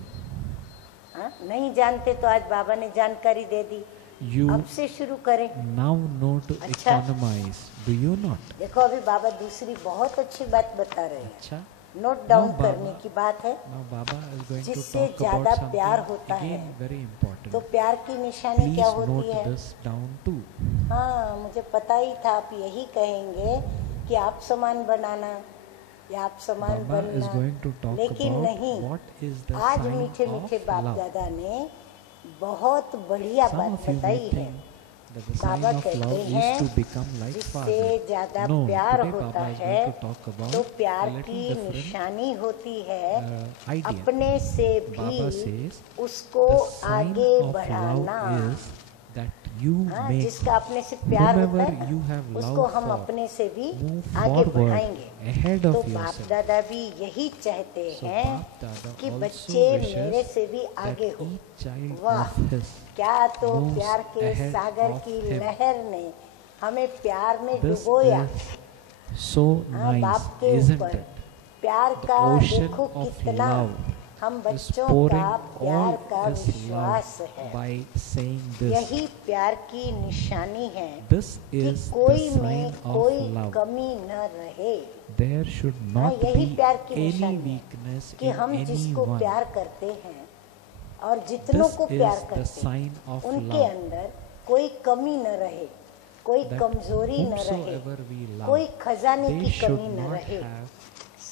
हाँ? नहीं जानते तो आज बाबा ने जानकारी दे दी, You अब से शुरू करें। now know to अच्छा। economize, do you not? देखो अभी बाबा दूसरी बहुत अच्छी बात बता रहे हैं, अच्छा. नोट डाउन No, बाबा। करने की बात है। Now Baba is going to जिससे talk ज्यादा about प्यार something होता है, again very important. तो प्यार की निशानी Please क्या note होती है? this down too. हाँ, मुझे पता ही था आप यही कहेंगे कि आप समान बनाना या आप समान Baba is बनना, going to talk लेकिन about नहीं। what is the आज sign मीठे of मीठे बाप love. दादा ने बहुत बढ़िया Some बात of you may बताई है। think that the sign Baba of कहते love is हैं to become like जिससे Father. ज्यादा No, प्यार today होता Baba is है going to talk about तो a प्यार little की different निशानी होती है idea. अपने से Baba भी says उसको the sign आगे of बढ़ाना। love is that you हाँ, make जिसका अपने से प्यार होता whomever है you have उसको love हम for अपने से भी move आगे forward बढ़ाएंगे। ahead तो of बाप yourself. दादा भी यही चाहते So हैं Bap Dada कि also बच्चे मेरे wishes से भी that आगे हो। each child वाह, of his क्या तो moves प्यार के ahead सागर of की him. लहर ने हमें प्यार में This डुबोया। is so हाँ, nice, बाप के isn't ऊपर it? प्यार The का ocean देखो of कितना love हम is बच्चों pouring का प्यार all का this विश्वास love है। by saying this. यही प्यार की निशानी है This कि is the कोई में sign कोई of love. कमी न रहे। There should हाँ, not यही be प्यार की any निशानी है weakness कि in हम जिसको anyone. प्यार करते हैं और जितनों This को is प्यार the करते हैं sign of उनके love. अंदर कोई कमी न रहे, कोई That कमजोरी न रहे, whomsoever we love, कोई खजाने they की should कमी न not रहे, have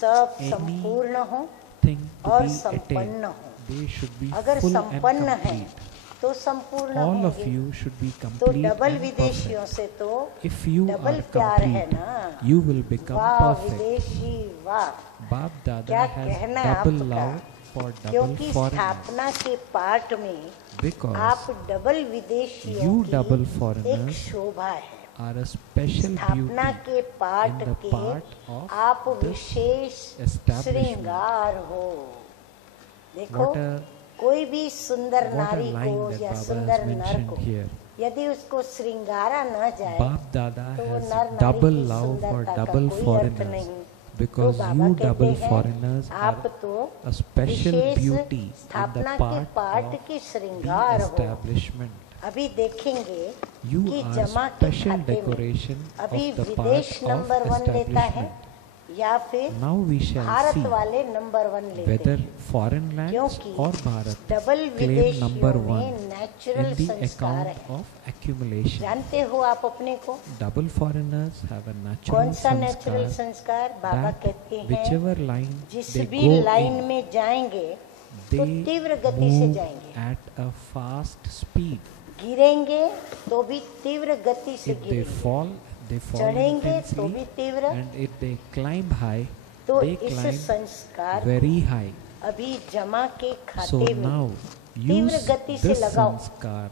सब any संपूर्ण हो thing to और be संपन्न attained. हो। They should be अगर full and संपन्न है complete. तो संपूर्ण All of होंगे। you should be तो complete डबल and विदेशियों perfect. से तो If you डबल are प्यार है complete, ना। you will become वाह perfect. विदेशी वाह, Bap Dada क्या has कहना double आपका? love for double क्योंकि foreigners. स्थापना के पाठ में Because आप डबल विदेशियों you की double एक foreigners शोभा है। are a special स्थापना beauty के पाठ in the के part of आप this विशेष establishment. श्रृंगार हो। देखो What a कोई भी सुंदर what a नारी line को that या Baba सुंदर has नर mentioned को here. यदि उसको श्रृंगारा न जाए Bap Dada तो वो has नर नारी double की love for सुंदरता का double कोई अर्थ foreigners. नहीं। because बाबा you कहते double हैं, foreigners आप are तो a special wishes beauty in the स्थापना के part पाठ of की the श्रृंगार हो। establishment. अभी देखेंगे You कि are जमा के special खाते में decoration अभी of the विदेश part of नंबर 1 लेता है establishment. या फिर Now we shall Bharat see वाले नंबर 1 लेते whether हैं, foreign lands क्योंकि or Bharat डबल claim विदेशियों number में 1 नेचुरल in the संस्कार account है। of accumulation. जानते हो आप अपने को Double foreigners have a natural कौन सा नेचुरल sanskar संस्कार? बाबा that कहते हैं whichever line जिस they भी go लाइन in, में जाएंगे तो they तीव्र गति से move जाएंगे, at a fast speed. गिरेंगे तो भी तीव्र गति से If they गिरेंगे, fall, they fall चढ़ेंगे तो भी intensely, तीव्र। and if they climb high, तो they इस climb संस्कार very high. अभी जमा के So खाते में now तीव्र use गति से this लगाओ। sanskar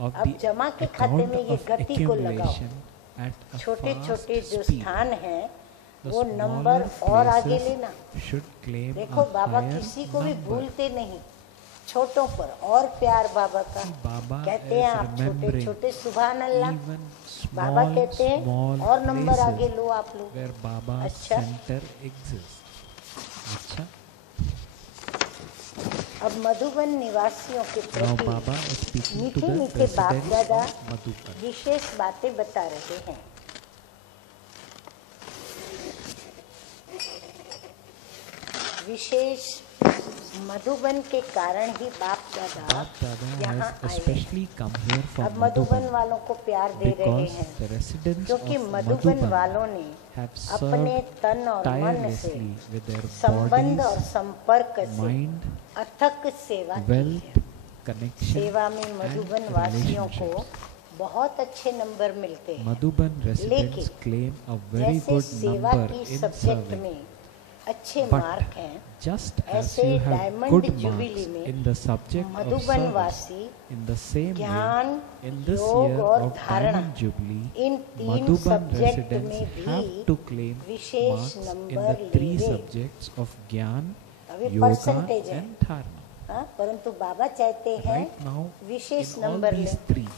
of अब जमा the के खाते account में ये of गति को लगाओ। accumulation at a छोटे fast छोटे जो speed. स्थान हैं The वो नंबर smaller और आगे places लेना। should claim देखो a बाबा higher किसी को भी number. भूलते नहीं, छोटों पर और प्यार बाबा का। Baba कहते हैं is आप छोटे remembering छोटे सुभान अल्लाह। even बाबा small, कहते हैं small और नंबर आगे places लो आप लोग। where Baba's अच्छा। center exists. अच्छा. अब मधुबन निवासियों के Now प्रति Baba is speaking to मीठे the मीठे बाप residents दादा of Madhuban. विशेष बातें बता रहे हैं। विशेष मधुबन के कारण ही बाप दादा Bap Dada यहाँ has आए। especially come here from अब मधुबन Madhuban वालों को प्यार दे रहे because हैं, the residents क्योंकि of मधुबन Madhuban वालों ने have अपने served तन और मन से tirelessly with their संबंध और bodies, संपर्क से mind, अथक सेवा की wealth, है। connection सेवा में and मधुबन वासियों को relationships. बहुत अच्छे नंबर मिलते हैं, Madhuban residents लेकिन claim a very जैसे good सेवा number की in सब्जेक्ट serving. में अच्छे But मार्क हैं, just as ऐसे you have diamond good jubilee marks में in the subject of Madhuban service, वासी in the same ज्ञान, way, in this योग year और of धारणा Diamond Jubilee, इन तीन Madhuban सब्जेक्ट residents में भी have to claim विशेष marks in number the three लेंगे। subjects of Gyan, अभी Yoga परसेंटेज है, and Dharma. हाँ, परंतु बाबा चाहते हैं Right now, विशेष in all नंबर these लें। three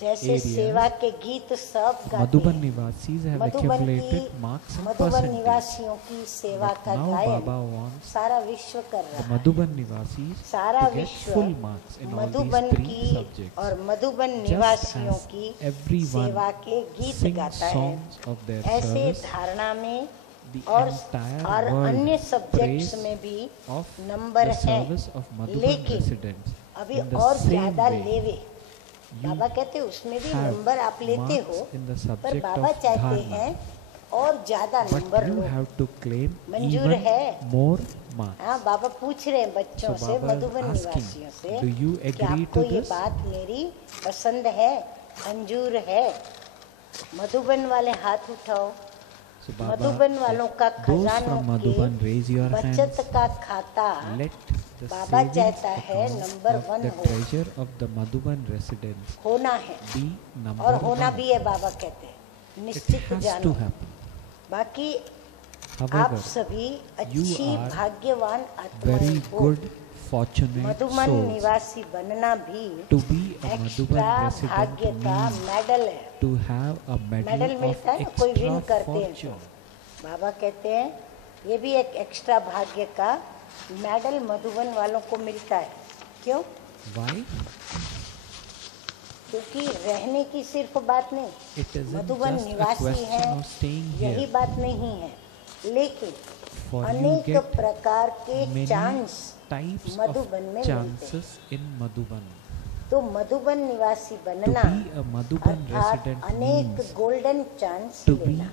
जैसे areas, सेवा के गीत सब गाते Madhuban हैं। Nivasis have Madhuban accumulated marks की and मधुबन percentage. निवासियों की सेवा But का now गायन Baba wants सारा विश्व कर the रहा है। Madhuban Nivasis सारा to get विश्व full marks in all Madhuban these three की subjects. और मधुबन Just निवासियों as की everyone सेवा के गीत sings गाता है, songs of their ऐसे service, धारणा में the और entire अन्य world सब्जेक्ट्स praise में भी of नंबर the है, service of Madhuban लेकिन residents. अभी In the और same ज्यादा way, लेवे। you बाबा कहते हैं उसमें भी have नंबर आप लेते marks हो, in the पर subject बाबा of चाहते Dharma. हैं और ज्यादा But number you low. have to claim मंजूर even है? more marks. हाँ, बाबा पूछ रहे हैं बच्चों So से, Baba is मधुबन asking, निवासियों से, do you कि agree आपको to ये this? बात मेरी पसंद है, मंजूर है? मधुबन वाले हाथ उठाओ। So Baba, मधुबन वालों का those खजानों from Madhuban, के raise your बचत hands. का खाता Let the बाबा savings चाहता है account नंबर of 1 the हो, treasure of the Madhuban residents होना है be number और होना 1. भी है। बाबा कहते हैं It निश्चित has जानो। to happen. बाकी आप However, सभी you अच्छी are भाग्यवान आत्माएं very हो। good, fortunate मधुबन souls निवासी बनना भी to be a extra Madhuban भाग्य resident का means मेडल है। to have a medal medal of मिलता है ना, कोई विन extra करते हैं तो fortune. बाबा कहते हैं ये भी एक एक्स्ट्रा भाग्य का मेडल मधुबन वालों को मिलता है। क्यों? Why? क्योंकि रहने की सिर्फ बात नहीं, It isn't Madhuban just a निवासी question हैं of staying यही here. बात नहीं है, लेकिन For you अनेक get प्रकार के many चांस types मधुबन में of मिलते हैं। chances in Madhuban. तो मधुबन निवासी To बनना be a Madhuban अर्थात resident अनेक means golden chance to be लेना।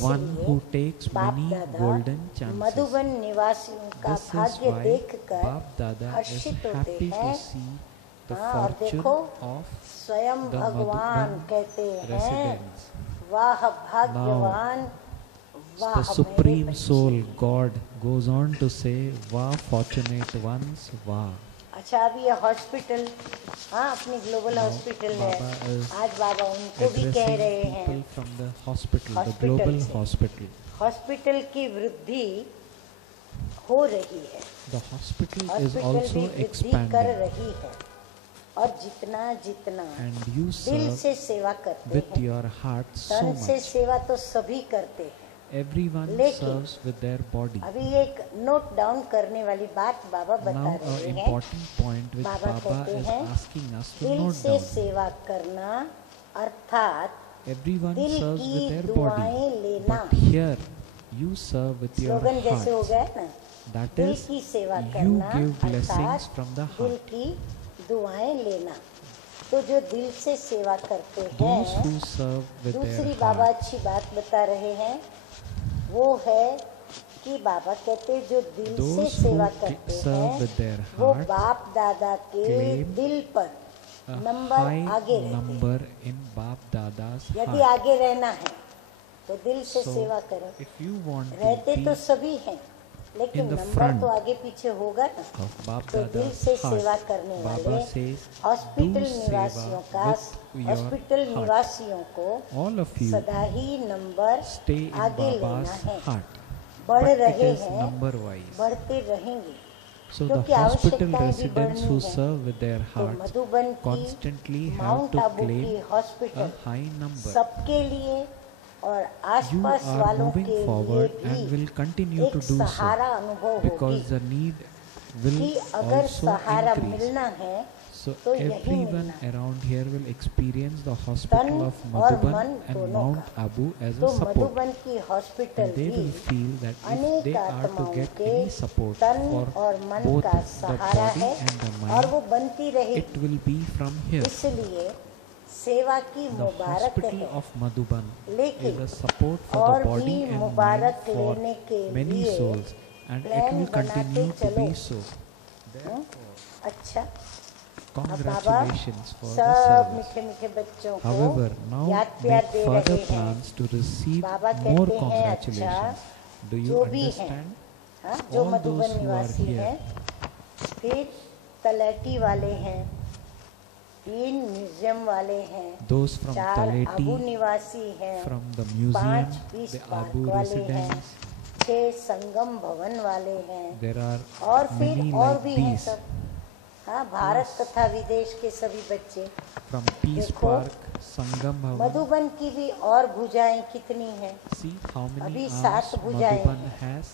one who इसलिए takes बाप many दादा golden chances. मधुबन निवासियों का This is भाग्य why देखकर Bap Dada is हर्षित होते happy to हैं। see the हाँ, और fortune देखो of स्वयं the भगवान Madhuban कहते हैं, residents. वाह भाग्यवान, वाह The मेरे Supreme बच्चे। Soul, God, goes on to say, "Wow, fortunate ones, wow." अच्छा, अभी ये हॉस्पिटल, हाँ, अपनी ग्लोबल Now, हॉस्पिटल है, Baba is आज बाबा उनको भी कह Addressing रहे people हैं from the hospital, the Hospital global से। hospital. हॉस्पिटल की वृद्धि हो रही है, The hospital is hospital also भी वृद्धि कर expanding, रही है, और जितना जितना and you दिल serve से सेवा करते with हैं, your heart so तन से much. सेवा तो सभी करते हैं, everyone लेकिन serves with their body. अभी एक नोट डाउन करने वाली बात बाबा बता Now, रहे an हैं। important point which Baba Baba कहते is हैं, asking us to दिल note से down. सेवा करना अर्थात Everyone दिल serves की with their दुआएं body, लेना। but here you serve with your slogan जैसे हो heart. गया ना, That दिल is, की सेवा you करना give blessings अर्थात from the दिल heart. की दुआएं लेना। तो जो दिल से सेवा करते Those हैं, who serve with दूसरी their बाबा heart, अच्छी बात बता रहे हैं, वो है कि बाबा कहते हैं जो दिल से those who सेवा करते serve with हैं their वो heart बाप दादा के claim दिल पर a नंबर high आगे रहते हैं। number in Bap Dada's यदि heart. आगे रहना है तो दिल से So, सेवा करो। if you want to रहते be तो सभी हैं, लेकिन in the नंबर front तो आगे पीछे होगा ना। of Bap तो दिल Dada's से सेवा heart, करने Baba वाले says, हॉस्पिटल do निवासियों seva का with your हॉस्पिटल heart. निवासियों को All of you सदा ही नंबर stay in आगे लेना Baba's है। heart, बढ़ but it रहे is हैं, number wise. बढ़ते रहेंगे, So the क्योंकि hospital आवश्यकताएं भी residents बढ़नी who है। serve with their तो hearts मधुबन की constantly have mount to Abu की claim a hospital high number. सबके लिए और You आसपास are वालों moving के लिए forward and भी will continue एक to do सहारा so अनुभव because होगी the need will कि अगर also सहारा increase. मिलना है So तो यही everyone मिलना है। around here will experience the hospital तन of और Madhuban मन and दोनों Mount का। Abu as तो a support. मधुबन की हॉस्पिटल And they भी will feel that if अनेक they are to आत्माओं get के any support तन for और मन both का the सहारा body है and the और वो mind, बनती रहेगी। it will be from here. इसलिए सेवा की The मुबारक hospital है, of Madhuban लेकिन is a support for और the body भी and mind मुबारक for लेने के many लिए souls, and it plan will बनाते continue to चलो। be so. अच्छा, अब बाबा Congratulations for the सब service. मीठे मीठे बच्चों However, को now याद प्यार make दे further रहे हैं। plans to receive Baba more कहते हैं, congratulations. Do you जो भी हैं, understand? हाँ, जो All Madhuban those who are निवासी here. हैं, फिर तलैटी वाले हैं, 3 म्यूजियम वाले हैं, Those from 4 अबू Taleti, निवासी हैं, from the 5 museum, peace the park Abu वाले हैं, residents, 6 संगम भवन वाले हैं, there are और फिर many और like भी हैं these. सब। हाँ, भारत तथा विदेश के सभी बच्चे। From Peace देखो, Park, Sangam Bhavan. मधुबन की भी और भुजाएं कितनी हैं, See how many अभी arms 7 भुजाएं Madhuban हैं। has.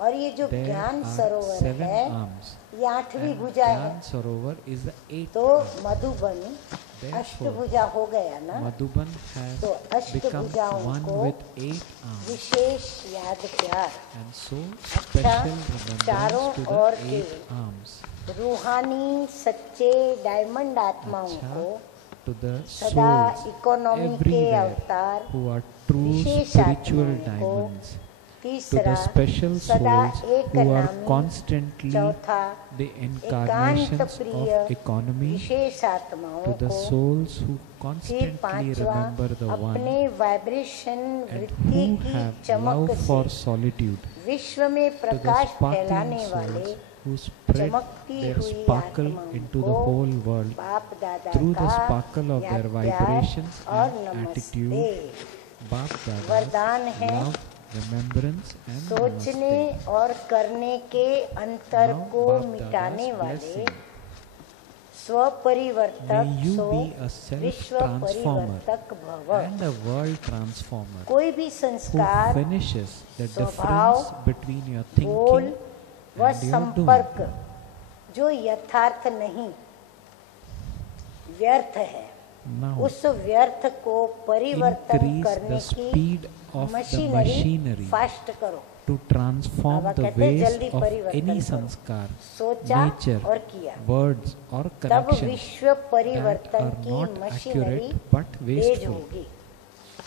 और ये जो There ज्ञान are सरोवर 7 है, arms. ये 8वीं And भुजा है। Gyan Sarovar is the 8th तो arm. मधुबन Therefore, अष्टभुजा हो गया ना। Madhuban has तो become अष्टभुजाओं one को with 8 arms. विशेष याद प्यार And so अच्छा, special चारों remembrance to ओर the के 8 arms. रूहानी सच्चे डायमंड आत्माओं अच्छा, को to the सदा souls इकोनॉमी के everywhere अवतार who are true विशेष spiritual आत्माओं को, diamonds. To तीसरा the special सदा souls एक who are नामी, constantly चौथा the एकांत incarnations प्रिय of economy. विशेष आत्माओं To the को, souls who फिर constantly 5वां remember the अपने one वाइब्रेशन and वृत्ति who की have चमक love से for solitude. विश्व में To the प्रकाश sparkling फैलाने वाले souls who spread चमकती their हुई sparkle आत्माओं into the को whole world बाप दादा through the का sparkle of their याद प्यार vibrations और and नमस्ते। attitude. Bap Dada's वरदान है love, remembrance and सोचने namaste. और करने के अंतर Now को Bap मिटाने Dada's वाले blessing. स्वपरिवर्तक May you so be a विश्व self-transformer परिवर्तक भव। and a world transformer कोई भी who संस्कार, finishes the स्वभाव, difference between your बोल thinking व and your doing. संपर्क जो यथार्थ नहीं व्यर्थ है, Now उस व्यर्थ को परिवर्तन increase करने the speed की of the machinery machinery fast करो। to transform बाबा the कहते हैं, ways जल्दी of परिवर्तन any करो। sanskar, सोचा nature, और किया, words or तब connections विश्व that परिवर्तन are की not machinery accurate but Tej wasteful. होगी।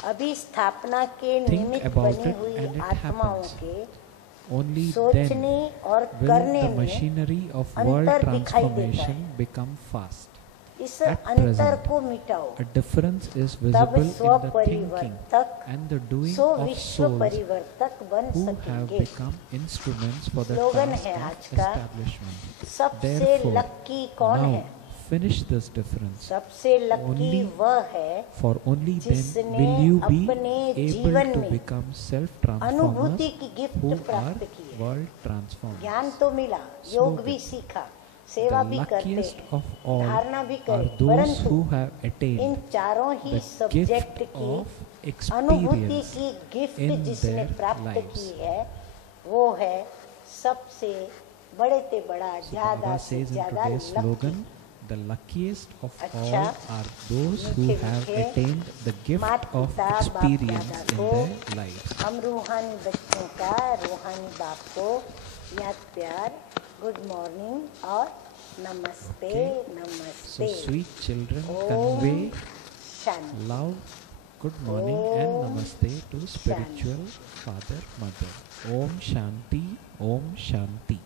अभी स्थापना के Think निमित्त about बनी it हुई and it आत्माओं happens. के Only सोचने then और will करने the में machinery of world अंतर दिखाई देता transformation है। become fast. इस At अंतर present, को मिटाओ, A difference is तब visible in स्व the thinking परिवर्तक and the doing so of विश्व souls परिवर्तक बन who have सकेंगे। become instruments for the slogan task है of आज का, establishment. सबसे Therefore, लक्की कौन now है? finish this difference. सबसे लक्की only वह है For only then जिसने will you be अपने able जीवन to में become अनुभूति self-transformers की गिफ्ट who are प्राप्त की है। world transformers. ज्ञान तो मिला, योग Slogan. भी सीखा, सेवा The भी करते luckiest हैं, of all धारणा भी are करे, those परंतु who have इन attained चारों ही the सब्जेक्ट gift की of अनुभूति experience की गिफ्ट in जिसने their प्राप्त lives. की है वो है सबसे बड़े ते बड़ा, So ज्यादा Baba से says in ज्यादा today's lucky. slogan, the luckiest of अच्छा, all are those who मीठे have मीठे attained the gift माता of पिता बाप experience दादा in को, their lives. हम रूहानी बच्चों का रूहानी बाप को याद प्यार, गुड मॉर्निंग और नमस्ते। Okay. So नमस्ते। sweet children, Om convey Shanti. love, good morning and Om namaste to spiritual father, mother. Om Shanti, Om Shanti.